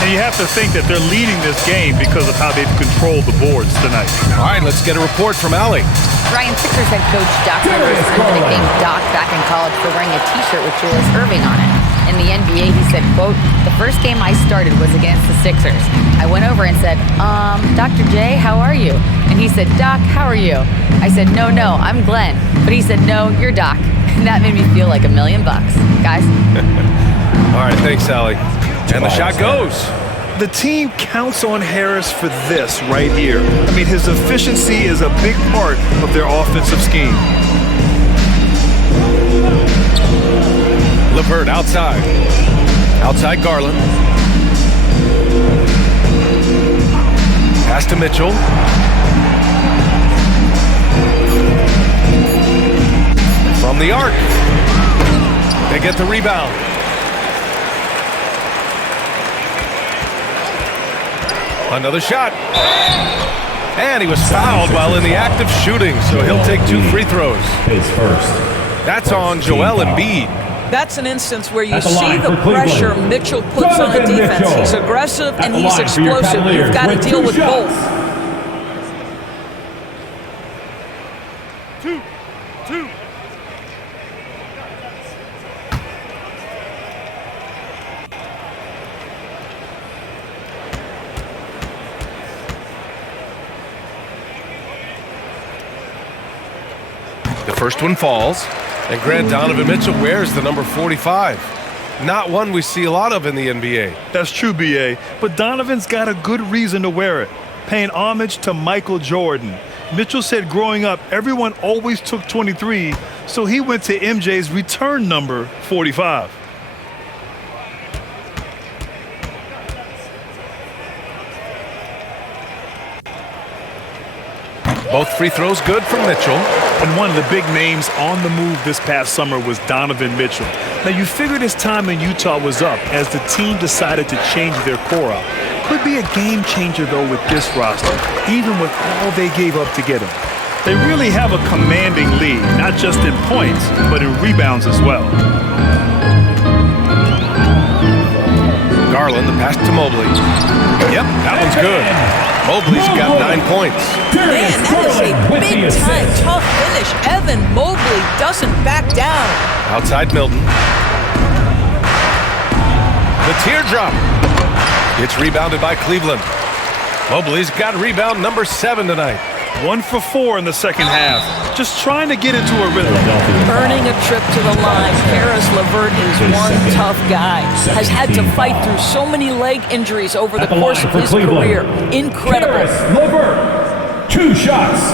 And you have to think that they're leading this game because of how they've controlled the boards tonight. All right, let's get a report from Allie. Ryan, Sixers head coach Doc Rivers nicknamed Doc back in college for wearing a T-shirt with Julius Erving on it. In the NBA, he said, quote, "The first game I started was against the Sixers. I went over and said, Dr. J, how are you?" And he said, "Doc, how are you?" I said, no, I'm Glenn." But he said, "No, you're Doc." And that made me feel like $1 million. Guys? All right, thanks, Allie. And the shot goes. The team counts on Harris for this right here. I mean, his efficiency is a big part of their offensive scheme. LeVert outside. Outside Garland. Pass to Mitchell. From the arc. They get the rebound. Another shot. And he was fouled while in the act of shooting, so he'll take 2 free throws. That's on Joel Embiid. That's an instance where you see the pressure Mitchell puts on a defense. He's aggressive and he's explosive. You've got to deal with both. Two. The first one falls, and Grant Donovan Mitchell wears the number 45. Not one we see a lot of in the NBA. That's true, B.A., but Donovan's got a good reason to wear it, paying homage to Michael Jordan. Mitchell said growing up, everyone always took 23, so he went to MJ's return number 45. Both free throws good from Mitchell. And one of the big names on the move this past summer was Donovan Mitchell. Now, you figured his time in Utah was up as the team decided to change their core up. Could be a game changer, though, with this roster, even with all they gave up to get him. They really have a commanding lead, not just in points, but in rebounds as well. Garland, the pass to Mobley. Yep, that one's good. Mobley's got 9 points. Man, that is a big-time tough finish. Evan Mobley doesn't back down. Outside Milton. The teardrop. It's rebounded by Cleveland. Mobley's got rebound number 7 tonight. 1 for 4 in the second half. Just trying to get into a rhythm. Earning a trip to the line, Karis LeVert is one tough guy. Has had to fight through so many leg injuries over the course of his career. Incredible. Karis LeVert, 2 shots.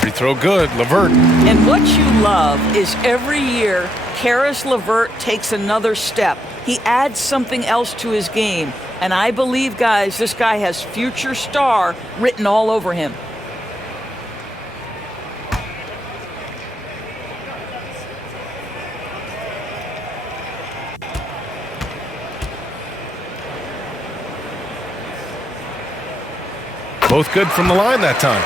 Free throw good, LeVert. And what you love is every year, Karis LeVert takes another step. He adds something else to his game. And I believe, guys, this guy has future star written all over him. Both good from the line that time.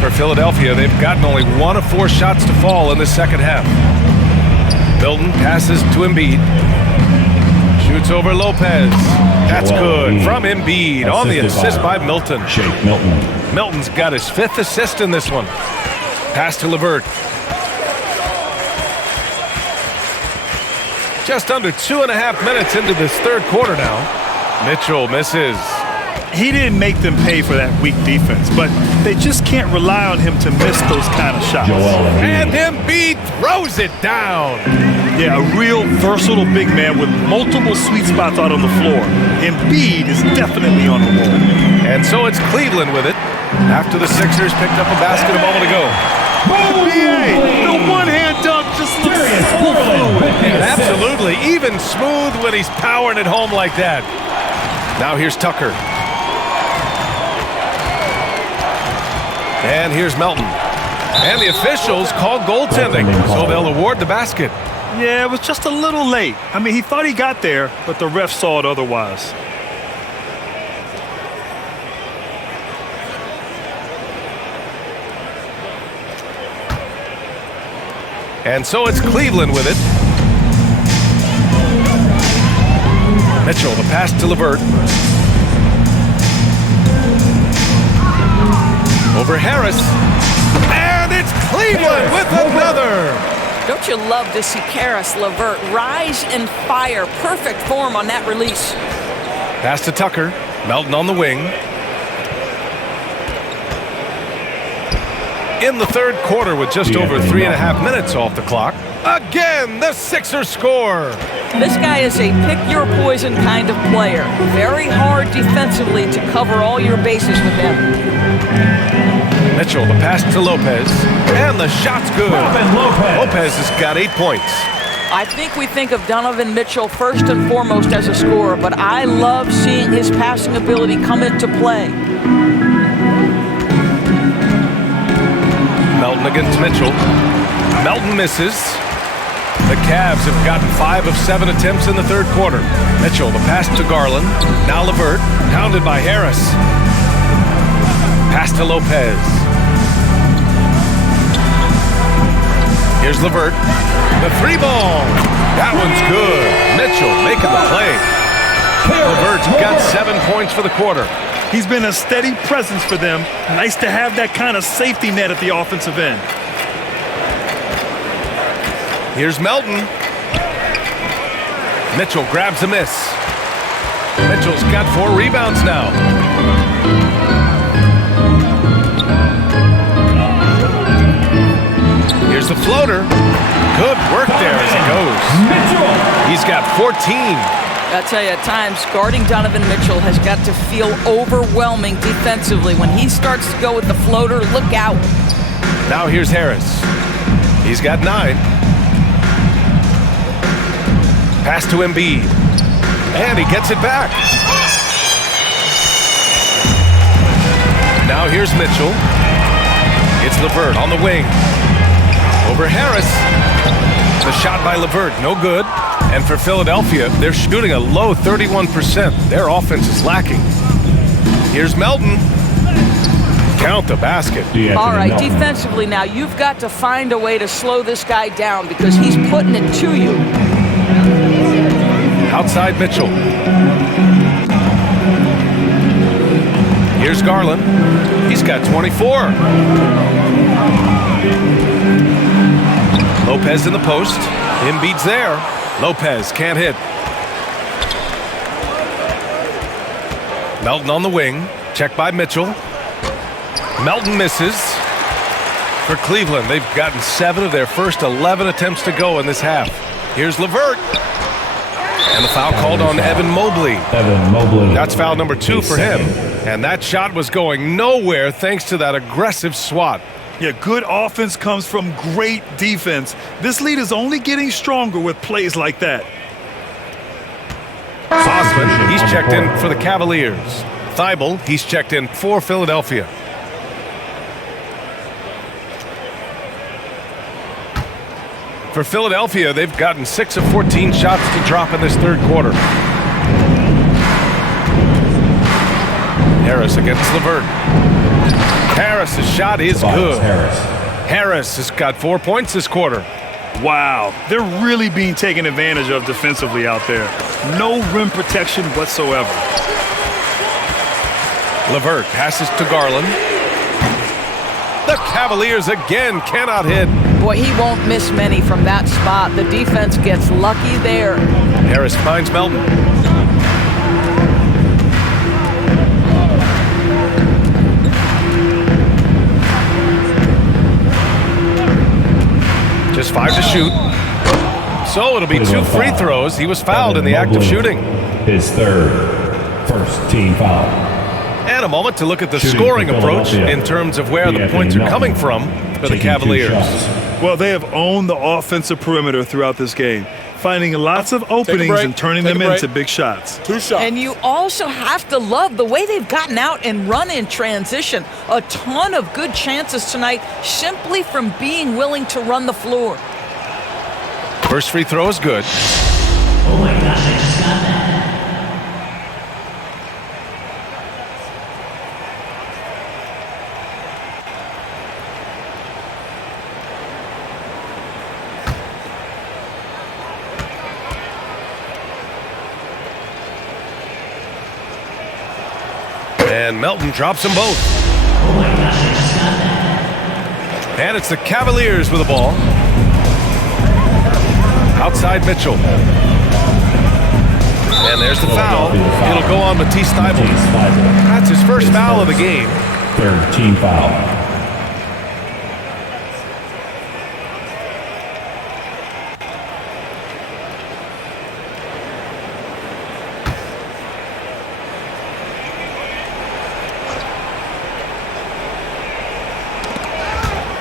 For Philadelphia, they've gotten only 1 of 4 shots to fall in the second half. Milton passes to Embiid. Shoots over Lopez. That's good from Embiid on the assist by Milton. Shake Milton. Milton's got his 5th assist in this one. Pass to LeVert. Just under 2.5 minutes into this third quarter now. Mitchell misses. He didn't make them pay for that weak defense, but they just can't rely on him to miss those kind of shots. And Embiid throws it down. Yeah, a real versatile big man with multiple sweet spots out on the floor. Embiid is definitely on the wall. And so it's Cleveland with it after the Sixers picked up a basket a moment ago. The one-hand dunk just looks so fluid. Absolutely. Even smooth when he's powering it home like that. Now here's Tucker. And here's Melton. And the officials call goaltending, so they'll award the basket. Yeah, it was just a little late. I mean, he thought he got there, but the ref saw it otherwise. And so it's Cleveland with it. Mitchell, the pass to LeVert. Over Harris. And it's Cleveland with another. Don't you love to see Karis LeVert rise and fire? Perfect form on that release. Pass to Tucker. Melton on the wing. In the third quarter with just over 3.5 minutes off the clock. Again, the Sixers score. This guy is a pick-your-poison kind of player. Very hard defensively to cover all your bases with him. Mitchell, the pass to Lopez. And the shot's good. Lopez has got 8 points. I think we think of Donovan Mitchell first and foremost as a scorer, but I love seeing his passing ability come into play. Melton against Mitchell. Melton misses. The Cavs have gotten 5 of 7 attempts in the third quarter. Mitchell, the pass to Garland. Now LeVert, pounded by Harris. Pass to Lopez. Here's LeVert. The 3-ball. That one's good. Mitchell making the play. LeVert's got 7 points for the quarter. He's been a steady presence for them. Nice to have that kind of safety net at the offensive end. Here's Melton. Mitchell grabs a miss. Mitchell's got 4 rebounds now. Here's the floater. Good work there as it goes. He's got 14. I tell you, at times, guarding Donovan Mitchell has got to feel overwhelming defensively. When he starts to go with the floater, look out. Now here's Harris. He's got 9. Pass to Embiid. And he gets it back. Now here's Mitchell. It's LeVert on the wing. Over Harris. The shot by LeVert, no good. And for Philadelphia, they're shooting a low 31%. Their offense is lacking. Here's Melton. Count the basket. All right, defensively now, you've got to find a way to slow this guy down because he's putting it to you. Outside Mitchell. Here's Garland. He's got 24. Lopez in the post. Embiid's there. Lopez can't hit. Melton on the wing. Checked by Mitchell. Melton misses. For Cleveland, they've gotten 7 of their first 11 attempts to go in this half. Here's LeVert. And the foul called on Evan Mobley. That's foul number 2 for him. And that shot was going nowhere thanks to that aggressive swat. Yeah, good offense comes from great defense. This lead is only getting stronger with plays like that. Osman, he's checked in for the Cavaliers. Thibault, he's checked in for Philadelphia. For Philadelphia, they've gotten 6 of 14 shots to drop in this third quarter. Harris against LeVert. Harris's shot is good. Harris has got 4 points this quarter. Wow, they're really being taken advantage of defensively out there. No rim protection whatsoever. LeVert passes to Garland. The Cavaliers again cannot hit. Boy, he won't miss many from that spot. The defense gets lucky there. Harris finds Melton. Just 5 to shoot. So it'll be 2 free throws. He was fouled in the act of shooting. His first team foul. And a moment to look at the scoring approach in terms of where the points are coming from for the Cavaliers. Well, they have owned the offensive perimeter throughout this game, finding lots of openings and turning them into big shots. 2 shots. And you also have to love the way they've gotten out and run in transition. A ton of good chances tonight simply from being willing to run the floor. First free throw is good. Oh my gosh, I just got that. And Melton drops them both. Oh my gosh, I just got that. And it's the Cavaliers with the ball. Outside Mitchell. And there's the foul. It'll go on Matisse Thybulle. That's his first foul of the game. Third team foul.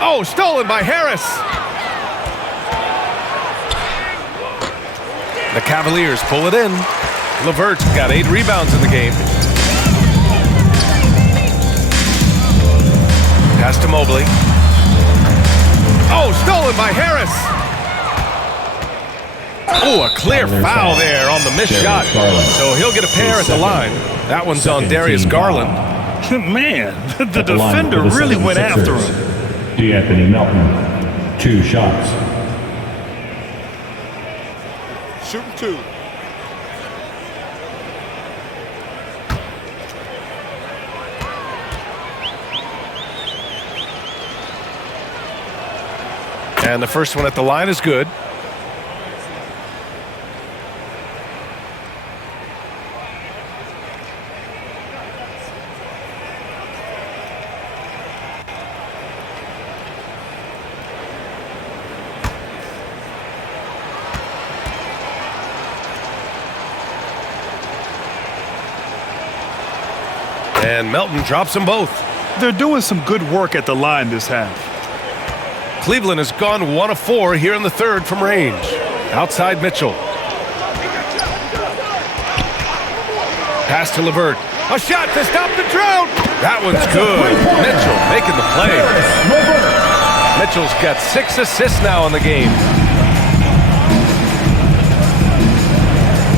Oh, stolen by Harris. The Cavaliers pull it in. LeVert got 8 rebounds in the game. Pass to Mobley. Oh, stolen by Harris. Oh, a clear foul there on the missed shot. So he'll get a pair at the line. That one's on Darius Garland. Man, the defender really went after him. D'Anthony Melton, 2 shots. Shooting 2. And the first one at the line is good. And Melton drops them both. They're doing some good work at the line this half. Cleveland has gone 1 of 4 here in the third from range. Outside Mitchell. Pass to LeVert. A shot to stop the drought. That one's good. Mitchell making the play. Mitchell's got 6 assists now in the game.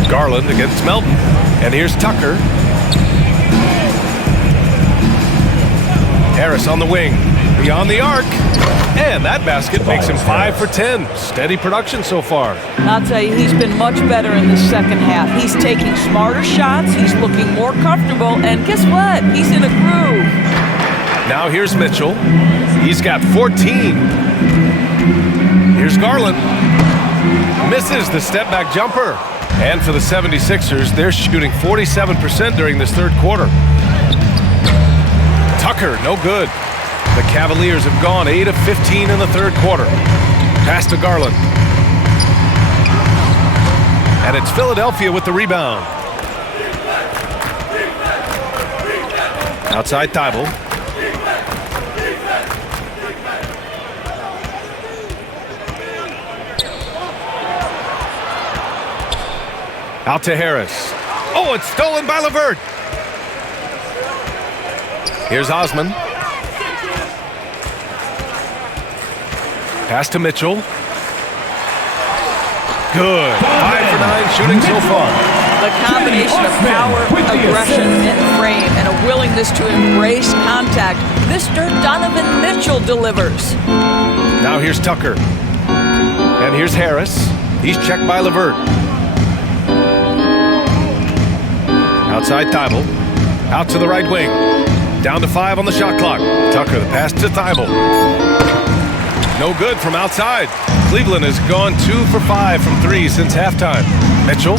Garland against Melton. And here's Tucker. Harris on the wing, beyond the arc, and that basket makes him 5 for 10. Steady production so far. I'll tell you, he's been much better in the second half. He's taking smarter shots, he's looking more comfortable, and guess what? He's in a groove. Now here's Mitchell. He's got 14. Here's Garland. Misses the step-back jumper. And for the 76ers, they're shooting 47% during this third quarter. Tucker, no good. The Cavaliers have gone 8 of 15 in the third quarter. Pass to Garland. And it's Philadelphia with the rebound. Outside Thybulle. Out to Harris. Oh, it's stolen by LeVert. Here's Osman. Pass to Mitchell. Good. 5 for 9 shooting so far. The combination of power, aggression, and frame, and a willingness to embrace contact, Mr. Donovan Mitchell delivers. Now here's Tucker. And here's Harris. He's checked by LeVert. Outside Thybulle. Out to the right wing. Down to 5 on the shot clock. Tucker, the pass to Thybulle. No good from outside. Cleveland has gone 2 for 5 from 3 since halftime. Mitchell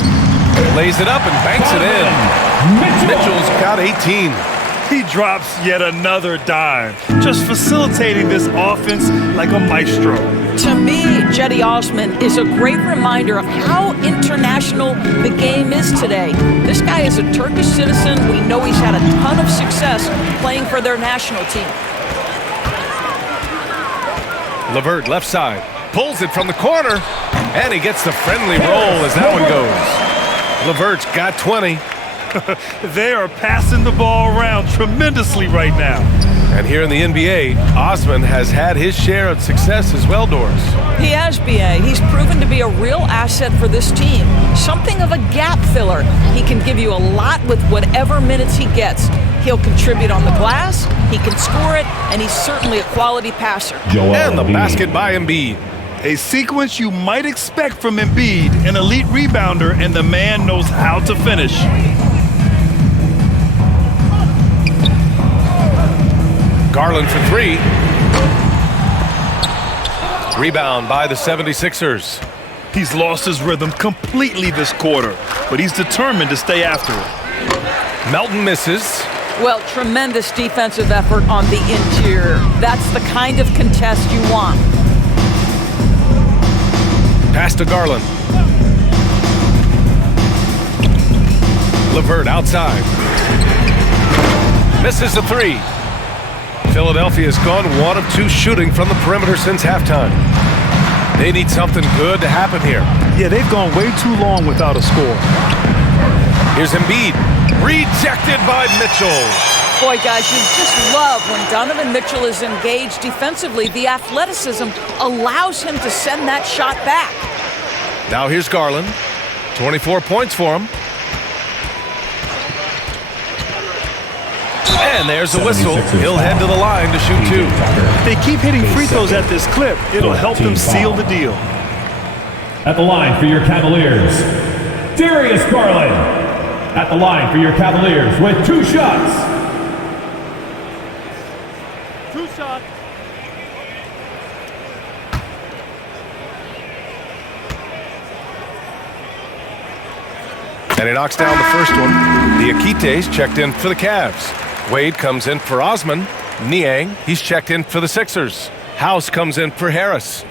lays it up and banks it in. Mitchell's got 18. He drops yet another dime, just facilitating this offense like a maestro. To me, Cedi Osman is a great reminder of how international the game is today. This guy is a Turkish citizen. We know he's had a ton of success playing for their national team. LeVert left side, pulls it from the corner, and he gets the friendly roll as that one goes. LeVert's got 20. They are passing the ball around tremendously right now. And here in the NBA, Osman has had his share of success as well, Doris. He has, B.A. He's proven to be a real asset for this team. Something of a gap filler. He can give you a lot with whatever minutes he gets. He'll contribute on the glass, he can score it, and he's certainly a quality passer. And the basket by Embiid. A sequence you might expect from Embiid, an elite rebounder, and the man knows how to finish. Garland for 3. Rebound by the 76ers. He's lost his rhythm completely this quarter, but he's determined to stay after it. Melton misses. Well, tremendous defensive effort on the interior. That's the kind of contest you want. Pass to Garland. LeVert outside. Misses the 3. Philadelphia's gone 1 of 2 shooting from the perimeter since halftime. They need something good to happen here. Yeah, they've gone way too long without a score. Here's Embiid. Rejected by Mitchell. Boy, guys, you just love when Donovan Mitchell is engaged defensively. The athleticism allows him to send that shot back. Now here's Garland. 24 points for him. And there's a whistle. He'll head to the line to shoot 2. If they keep hitting free throws at this clip, it'll help them seal the deal. At the line for your Cavaliers, Darius Garland. At the line for your Cavaliers with 2 shots. 2 shots. And he knocks down the first one. The Akites checked in for the Cavs. Wade comes in for Osman. Niang, he's checked in for the Sixers. House comes in for Harris.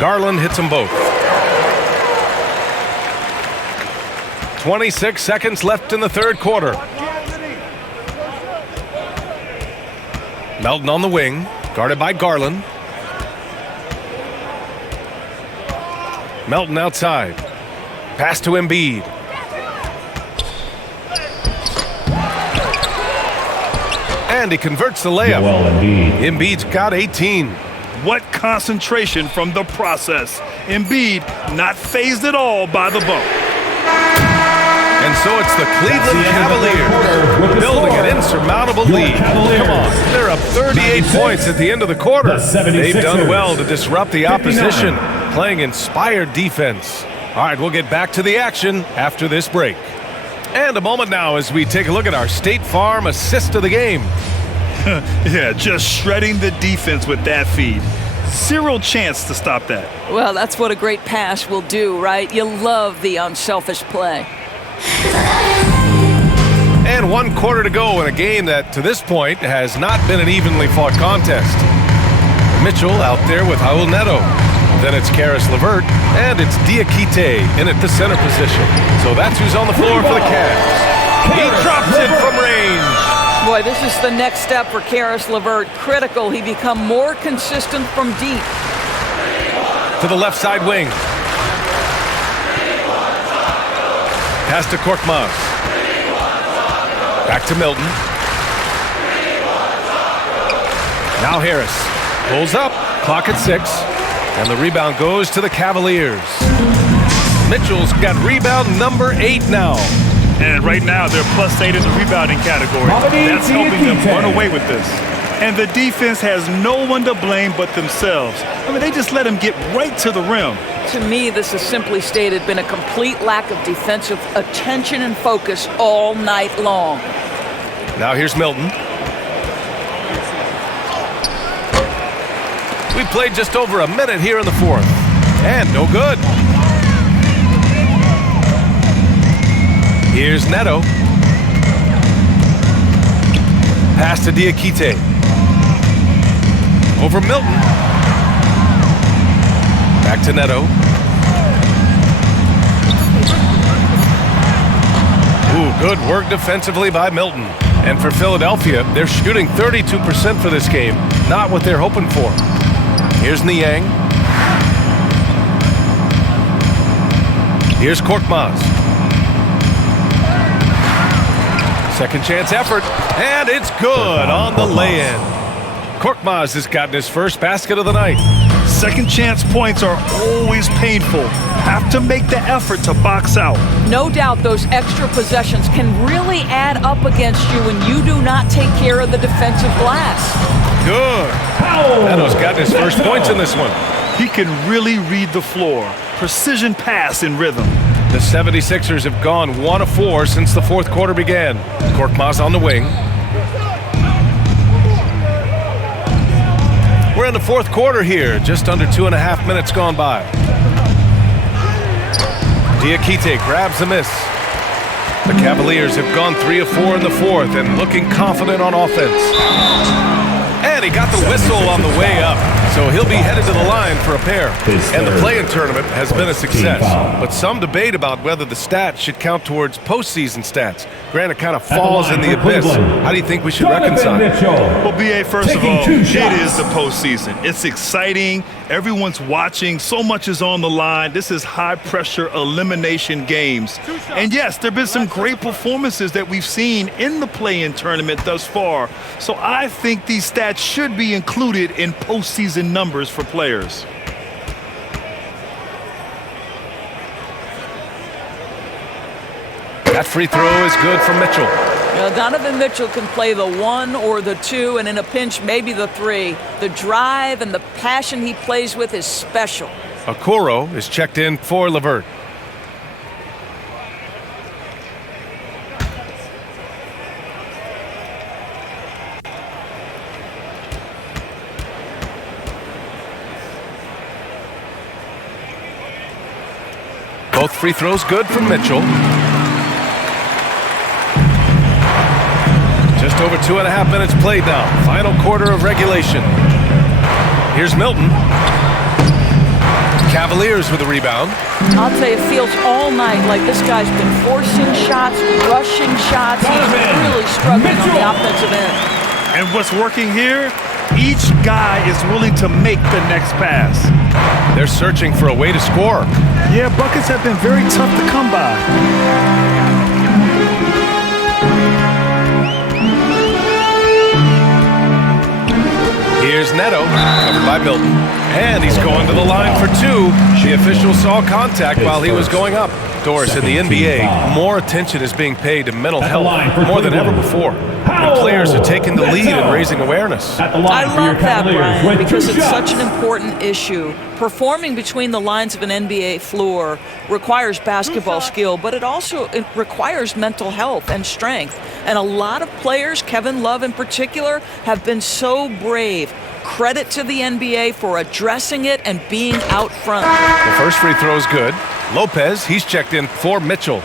Garland hits them both. 26 seconds left in the third quarter. Melton on the wing, guarded by Garland. Melton outside. Pass to Embiid. And he converts the layup. Embiid's got 18. What concentration from the process. Embiid not fazed at all by the bump. And so it's the Cleveland Cavaliers building an insurmountable lead. Come on, they're up 38 points at the end of the quarter. They've done well to disrupt the opposition, playing inspired defense. All right, we'll get back to the action after this break. And a moment now as we take a look at our State Farm assist of the game. Yeah, just shredding the defense with that feed. Zero chance to stop that. Well, that's what a great pass will do, right? You love the unselfish play. And 1 quarter to go in a game that, to this point, has not been an evenly fought contest. Mitchell out there with Raul Neto. Then it's Caris LeVert, and it's Diakite in at the center position. So that's who's on the floor for the Cavs. He drops it from range. Boy, this is the next step for Caris LeVert. Critical. He become more consistent from deep. To the left side wing. Pass to Korkmaz. Back to Milton. Now Harris pulls up. Clock at 6. And the rebound goes to the Cavaliers. Mitchell's got rebound number 8 now. And right now, they're +8 in the rebounding category. That's helping them run away with this. And the defense has no one to blame but themselves. I mean, they just let him get right to the rim. To me, this is simply stated been a complete lack of defensive attention and focus all night long. Now here's Milton. We played just over a minute here in the fourth. And no good. Here's Neto. Pass to Diakite. Over Milton. Back to Neto. Ooh, good work defensively by Milton. And for Philadelphia, they're shooting 32% for this game. Not what they're hoping for. Here's Niang. Here's Korkmaz. Second chance effort, and it's good on the lay-in. Korkmaz has gotten his first basket of the night. Second chance points are always painful. Have to make the effort to box out. No doubt those extra possessions can really add up against you when you do not take care of the defensive glass. Good. Neto's gotten his first points in this one. He can really read the floor. Precision pass in rhythm. The 76ers have gone 1 of 4 since the fourth quarter began. Korkmaz on the wing. We're in the fourth quarter here, just under 2.5 minutes gone by. Diakite grabs the miss. The Cavaliers have gone 3 of 4 in the fourth and looking confident on offense. And he got the whistle on the way up, so he'll be headed to the line for a pair. And the play-in tournament has been a success, but some debate about whether the stats should count towards postseason stats. Grant, it kind of falls in the abyss. How do you think we should reconcile? Well, B.A., first of all, it is the postseason. It's exciting. Everyone's watching. So much is on the line. This is high-pressure elimination games. And yes, there have been some great performances that we've seen in the play-in tournament thus far. So I think these stats should be included in postseason numbers for players. That free throw is good from Mitchell. Donovan Mitchell can play the 1 or the 2, and in a pinch, maybe the 3. The drive and the passion he plays with is special. Okoro is checked in for LeVert. Both free throws good from Mitchell. Just over 2.5 minutes played now. Final quarter of regulation. Here's Milton. Cavaliers with a rebound. I'll tell you, it feels all night like this guy's been forcing shots, rushing shots. He's really struggling on the offensive end. And what's working here? Each guy is willing to make the next pass. They're searching for a way to score. Yeah, buckets have been very tough to come by. Here's Neto, covered by Milton. And he's going to the line for 2. The official saw contact while he was going up. Doris, in the NBA, more attention is being paid to mental health more than ever before. And players are taking the lead and raising awareness. I love that, Brian, because it's such an important issue. Performing between the lines of an NBA floor requires basketball skill, but it requires mental health and strength. And a lot of players, Kevin Love in particular, have been so brave. Credit to the NBA for addressing it and being out front. The first free throw is good. Lopez, he's checked in for Mitchell.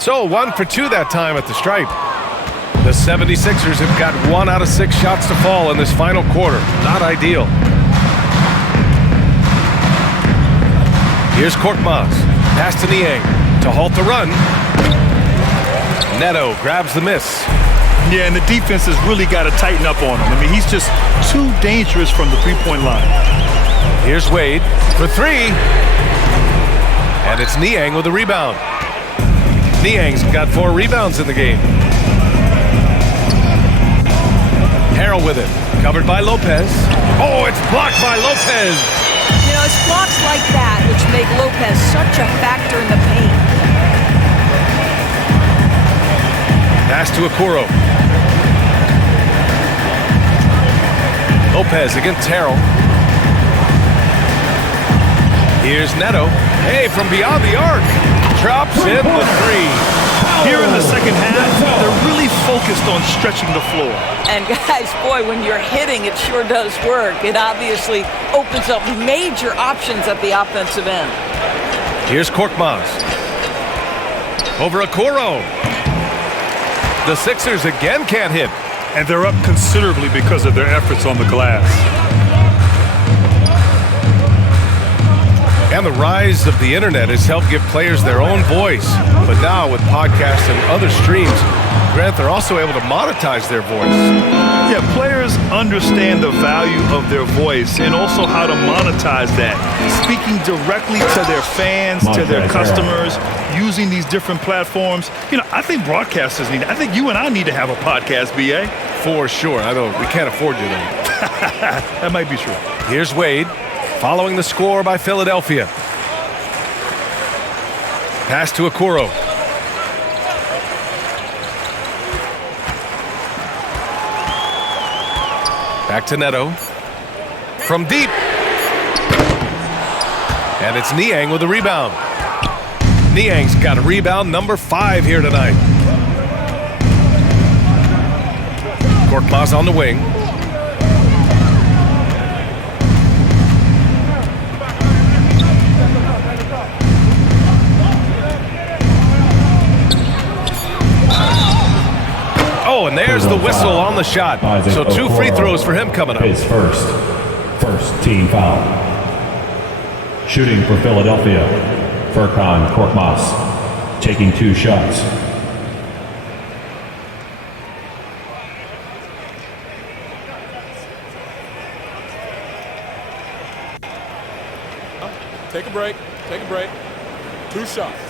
So 1 for 2 that time at the stripe. The 76ers have got 1 out of 6 shots to fall in this final quarter. Not ideal. Here's Korkmaz. Pass to Niang to halt the run. Neto grabs the miss. Yeah, and the defense has really got to tighten up on him. I mean, he's just too dangerous from the three-point line. Here's Wade for 3. And it's Niang with the rebound. Niang's got 4 rebounds in the game. Harrell with it. Covered by Lopez. Oh, it's blocked by Lopez. You know, it's blocks like that which make Lopez such a factor in the paint. Pass to Okoro. Lopez against Harrell. Here's Neto. Hey, from beyond the arc. Drops in the three. Here in the second half, they're really focused on stretching the floor. And guys, boy, when you're hitting, it sure does work. It obviously opens up major options at the offensive end. Here's Korkmaz. Over Okoro. The Sixers again can't hit. And they're up considerably because of their efforts on the glass. And the rise of the internet has helped give players their own voice. But now with podcasts and other streams, Grant, they're also able to monetize their voice. Yeah, players understand the value of their voice and also how to monetize that. Speaking directly to their fans, to their customers, using these different platforms. You know, I think broadcasters need, I think you and I need to have a podcast, BA. For sure. I know we can't afford you though. That might be true. Here's Wade. Following the score by Philadelphia. Pass to Okoro. Back to Neto. From deep. And it's Niang with the rebound. Niang's got a rebound number 5 here tonight. Korkmaz on the wing. Oh, and there's the whistle on the shot. So 2 free throws for him coming up. His first team foul. Shooting for Philadelphia, Furkan Korkmaz, taking 2 shots. Take a break. Take a break. 2 shots.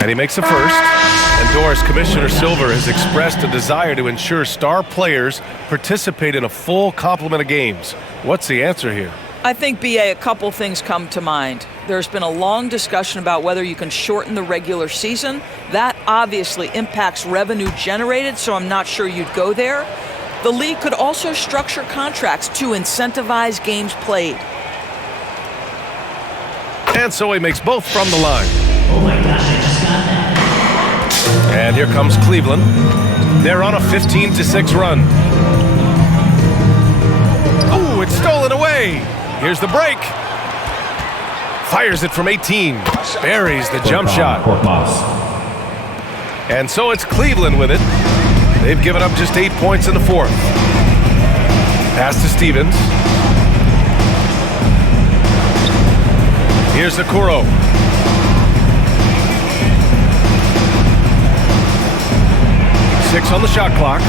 And he makes a first. And Doris, Commissioner Silver has expressed a desire to ensure star players participate in a full complement of games. What's the answer here? I think, BA, a couple things come to mind. There's been a long discussion about whether you can shorten the regular season. That obviously impacts revenue generated, so I'm not sure you'd go there. The league could also structure contracts to incentivize games played. And so he makes both from the line. Oh my gosh, I just got that. And here comes Cleveland. They're on a 15-6 run. Oh, it's stolen away. Here's the break. Fires it from 18. Buries the jump shot. And so it's Cleveland with it. They've given up just 8 points in the 4th. Pass to Stevens. Here's Okoro. Six on the shot clock.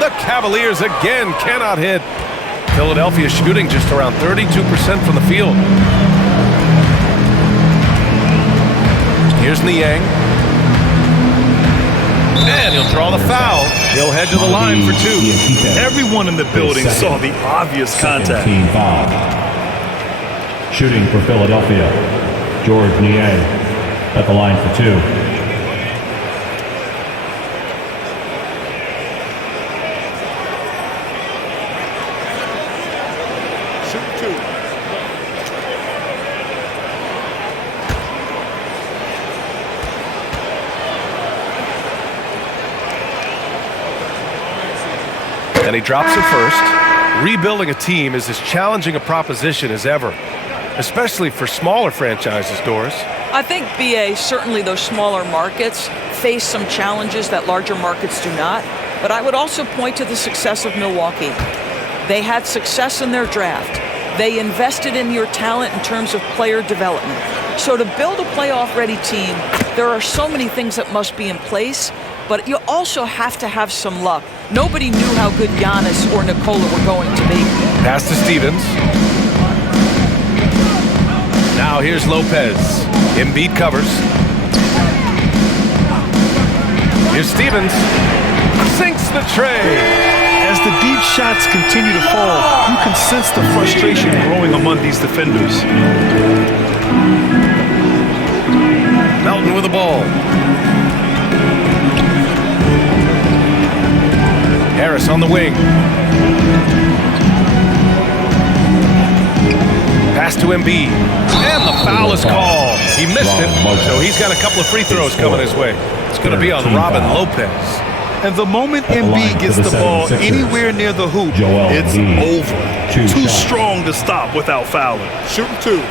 The Cavaliers again cannot hit. Philadelphia shooting just around 32% from the field. Here's Niang. And he'll draw the foul. He'll head to the line for 2. Everyone in the building saw the obvious contact. Team foul. Shooting for Philadelphia, George Niang at the line for 2. Shoot 2. And he drops it first. Rebuilding a team is as challenging a proposition as ever, especially for smaller franchises, Doris. I think, BA, certainly those smaller markets face some challenges that larger markets do not. But I would also point to the success of Milwaukee. They had success in their draft. They invested in your talent in terms of player development. So to build a playoff-ready team, there are so many things that must be in place. but you also have to have some luck. Nobody knew how good Giannis or Nikola were going to be. Pass to Stevens. Now here's Lopez. Embiid covers. Here's Stevens. Sinks the tray. As the deep shots continue to fall, you can sense the frustration growing among these defenders. Melton with the ball. Harris on the wing. Pass to Embiid. And the foul is called. He missed it, so he's got a couple of free throws coming his way. It's going to be on Robin Lopez. And the moment Embiid gets the ball anywhere near the hoop, it's over. Too strong to stop without fouling. Shooting 2.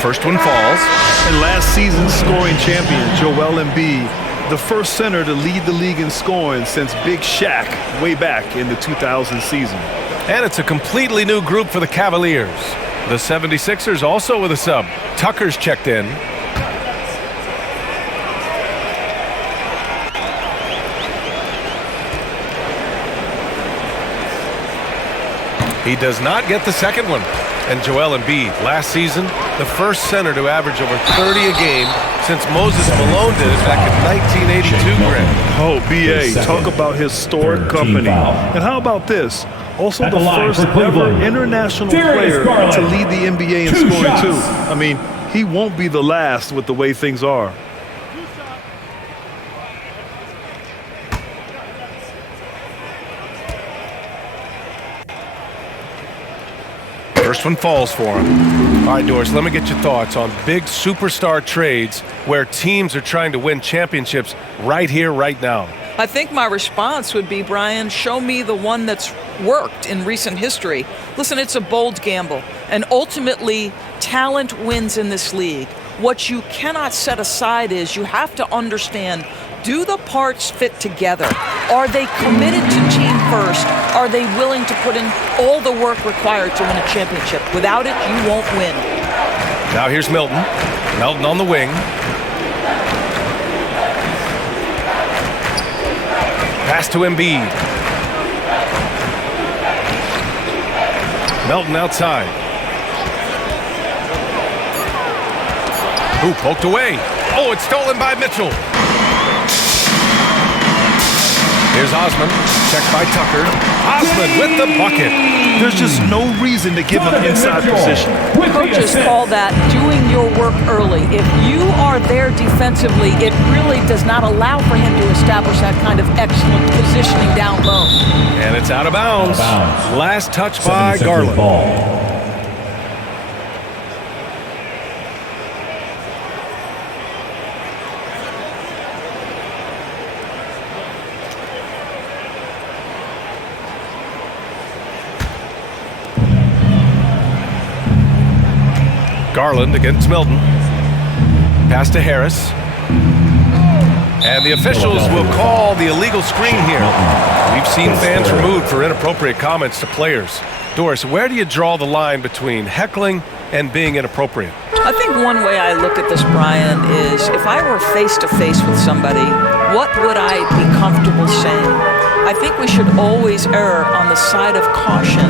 First one falls. And last season's scoring champion, Joel Embiid, the first center to lead the league in scoring since Big Shaq way back in the 2000 season. And it's a completely new group for the Cavaliers. The 76ers also with a sub. Tucker's checked in. He does not get the second one. And Joel Embiid, last season, the first center to average over 30 a game since Moses Malone did it back in 1982, Greg. Oh, B.A., talk about historic company. And how about this? Also the first ever international player to lead the NBA in scoring, too. I mean, he won't be the last with the way things are. First one falls for him. All right, Doris, let me get your thoughts on big superstar trades where teams are trying to win championships right here, right now. I think my response would be, Brian, show me the one that's worked in recent history. Listen, it's a bold gamble, and ultimately, talent wins in this league. What you cannot set aside is you have to understand, do the parts fit together? Are they committed to team first? Are they willing to put in all the work required to win a championship? Without it, you won't win. Now here's Milton. Melton on the wing. Pass to Embiid. Melton outside. Ooh, poked away. Oh, it's stolen by Mitchell. Here's Osman, checked by Tucker. Osman with the bucket. There's just no reason to give him inside position. Coaches call that doing your work early. If you are there defensively, it really does not allow for him to establish that kind of excellent positioning down low. And it's out of bounds. Last touch by Garland. Garland against Milton. Pass to Harris. And the officials will call the illegal screen here. We've seen fans removed for inappropriate comments to players. Doris, where do you draw the line between heckling and being inappropriate? I think one way I look at this, Brian, is if I were face-to-face with somebody, what would I be comfortable saying? I think we should always err on the side of caution.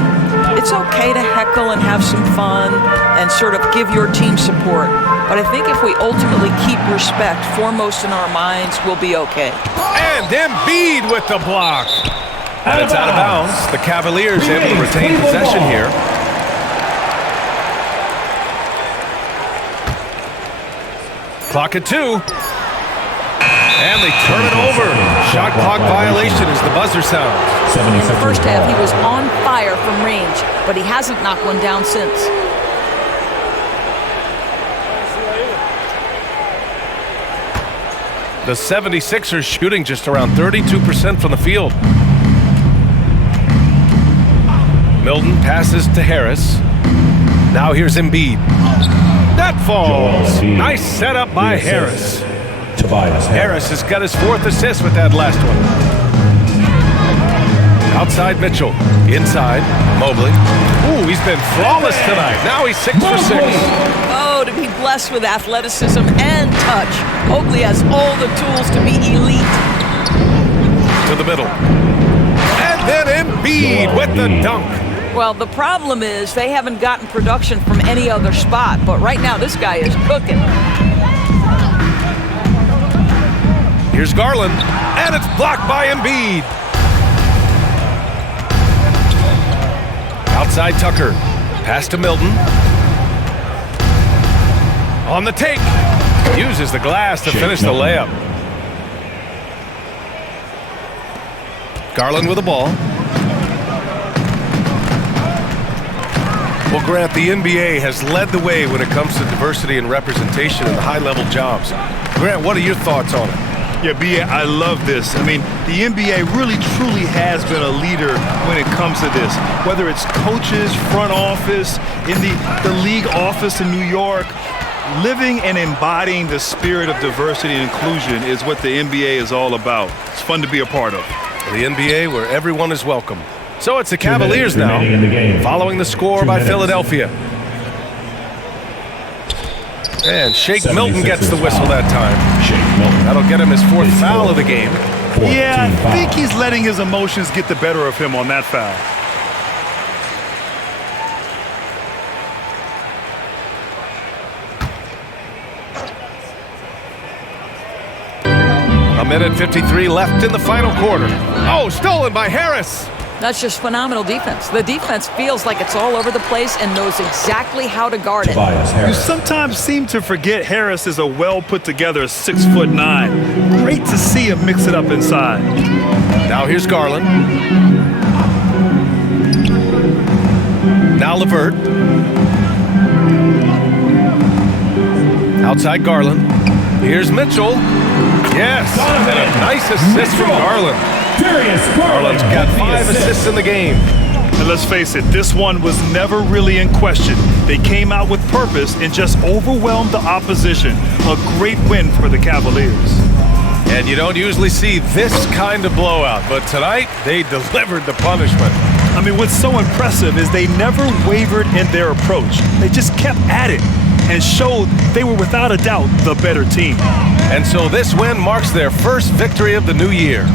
It's okay to heckle and have some fun and sort of give your team support. But I think if we ultimately keep respect foremost in our minds, we'll be okay. And Embiid with the block. And it's out of bounds. The Cavaliers able to retain possession here. Clock at 2. And they turn it over. Shot clock violation as the buzzer sounds. In the first half, he was on fire from range, but he hasn't knocked one down since. The 76ers shooting just around 32% from the field. Milton passes to Harris. Now here's Embiid. That falls. Nice setup by Harris. Harris has got his 4th assist with that last one. Outside Mitchell. Inside Mobley. Ooh, he's been flawless tonight. Now he's 6 for 6. Oh, to be blessed with athleticism and touch. Mobley has all the tools to be elite. To the middle. And then Embiid with the dunk. Well, the problem is they haven't gotten production from any other spot, but right now this guy is cooking. Here's Garland, and it's blocked by Embiid. Outside Tucker, pass to Milton. On the take, uses the glass to finish the layup. Garland with the ball. Well, Grant, the NBA has led the way when it comes to diversity and representation in the high-level jobs. Grant, what are your thoughts on it? Yeah, B.A., I love this. I mean, the NBA really, truly has been a leader when it comes to this. Whether it's coaches, front office, in the league office in New York, living and embodying the spirit of diversity and inclusion is what the NBA is all about. It's fun to be a part of. The NBA where everyone is welcome. So it's the Cavaliers now, following the score by Philadelphia. And Shake Milton gets the whistle that time. That'll get him his 4th foul of the game. Yeah, I think he's letting his emotions get the better of him on that foul. A minute 53 left in the final quarter. Oh, stolen by Harris. That's just phenomenal defense. The defense feels like it's all over the place and knows exactly how to guard it. You sometimes seem to forget Harris is a well-put-together 6'9". Great to see him mix it up inside. Now here's Garland. Now LeVert. Outside Garland. Here's Mitchell. Yes, and a nice assist from Garland. Garland's got 5 assists in the game. And let's face it, this one was never really in question. They came out with purpose and just overwhelmed the opposition. A great win for the Cavaliers. And you don't usually see this kind of blowout, but tonight they delivered the punishment. I mean, what's so impressive is they never wavered in their approach. They just kept at it and showed they were without a doubt the better team. And so this win marks their first victory of the new year.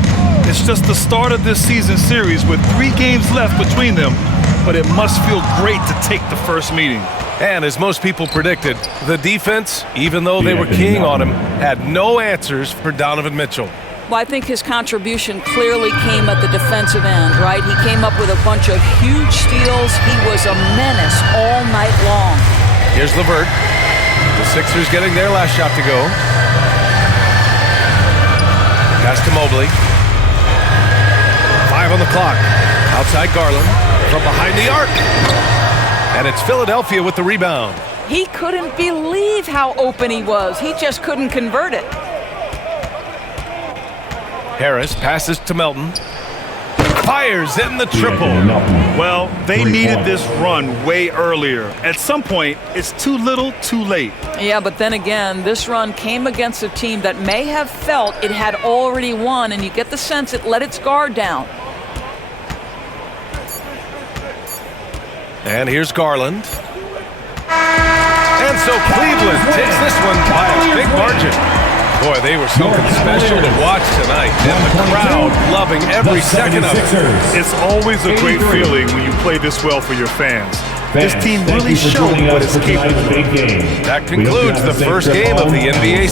It's just the start of this season series with 3 games left between them, but it must feel great to take the first meeting. And as most people predicted, the defense, even though they were keying on him, had no answers for Donovan Mitchell. Well, I think his contribution clearly came at the defensive end, right? He came up with a bunch of huge steals. He was a menace all night long. Here's LeVert. The Sixers getting their last shot to go. Pass to Mobley. 5 on the clock. Outside Garland. From behind the arc. And it's Philadelphia with the rebound. He couldn't believe how open he was. He just couldn't convert it. Harris passes to Melton. Fires in the triple. Well, they needed this run way earlier. At some point, it's too little, too late. Yeah, but then again, this run came against a team that may have felt it had already won, and you get the sense it let its guard down. And here's Garland. And so Cleveland takes this one by a big margin. Boy, they were something special to watch tonight. And the crowd loving every second of it. It's always a great feeling when you play this well for your fans. This team really showed what it's capable of. That concludes the first game of the NBA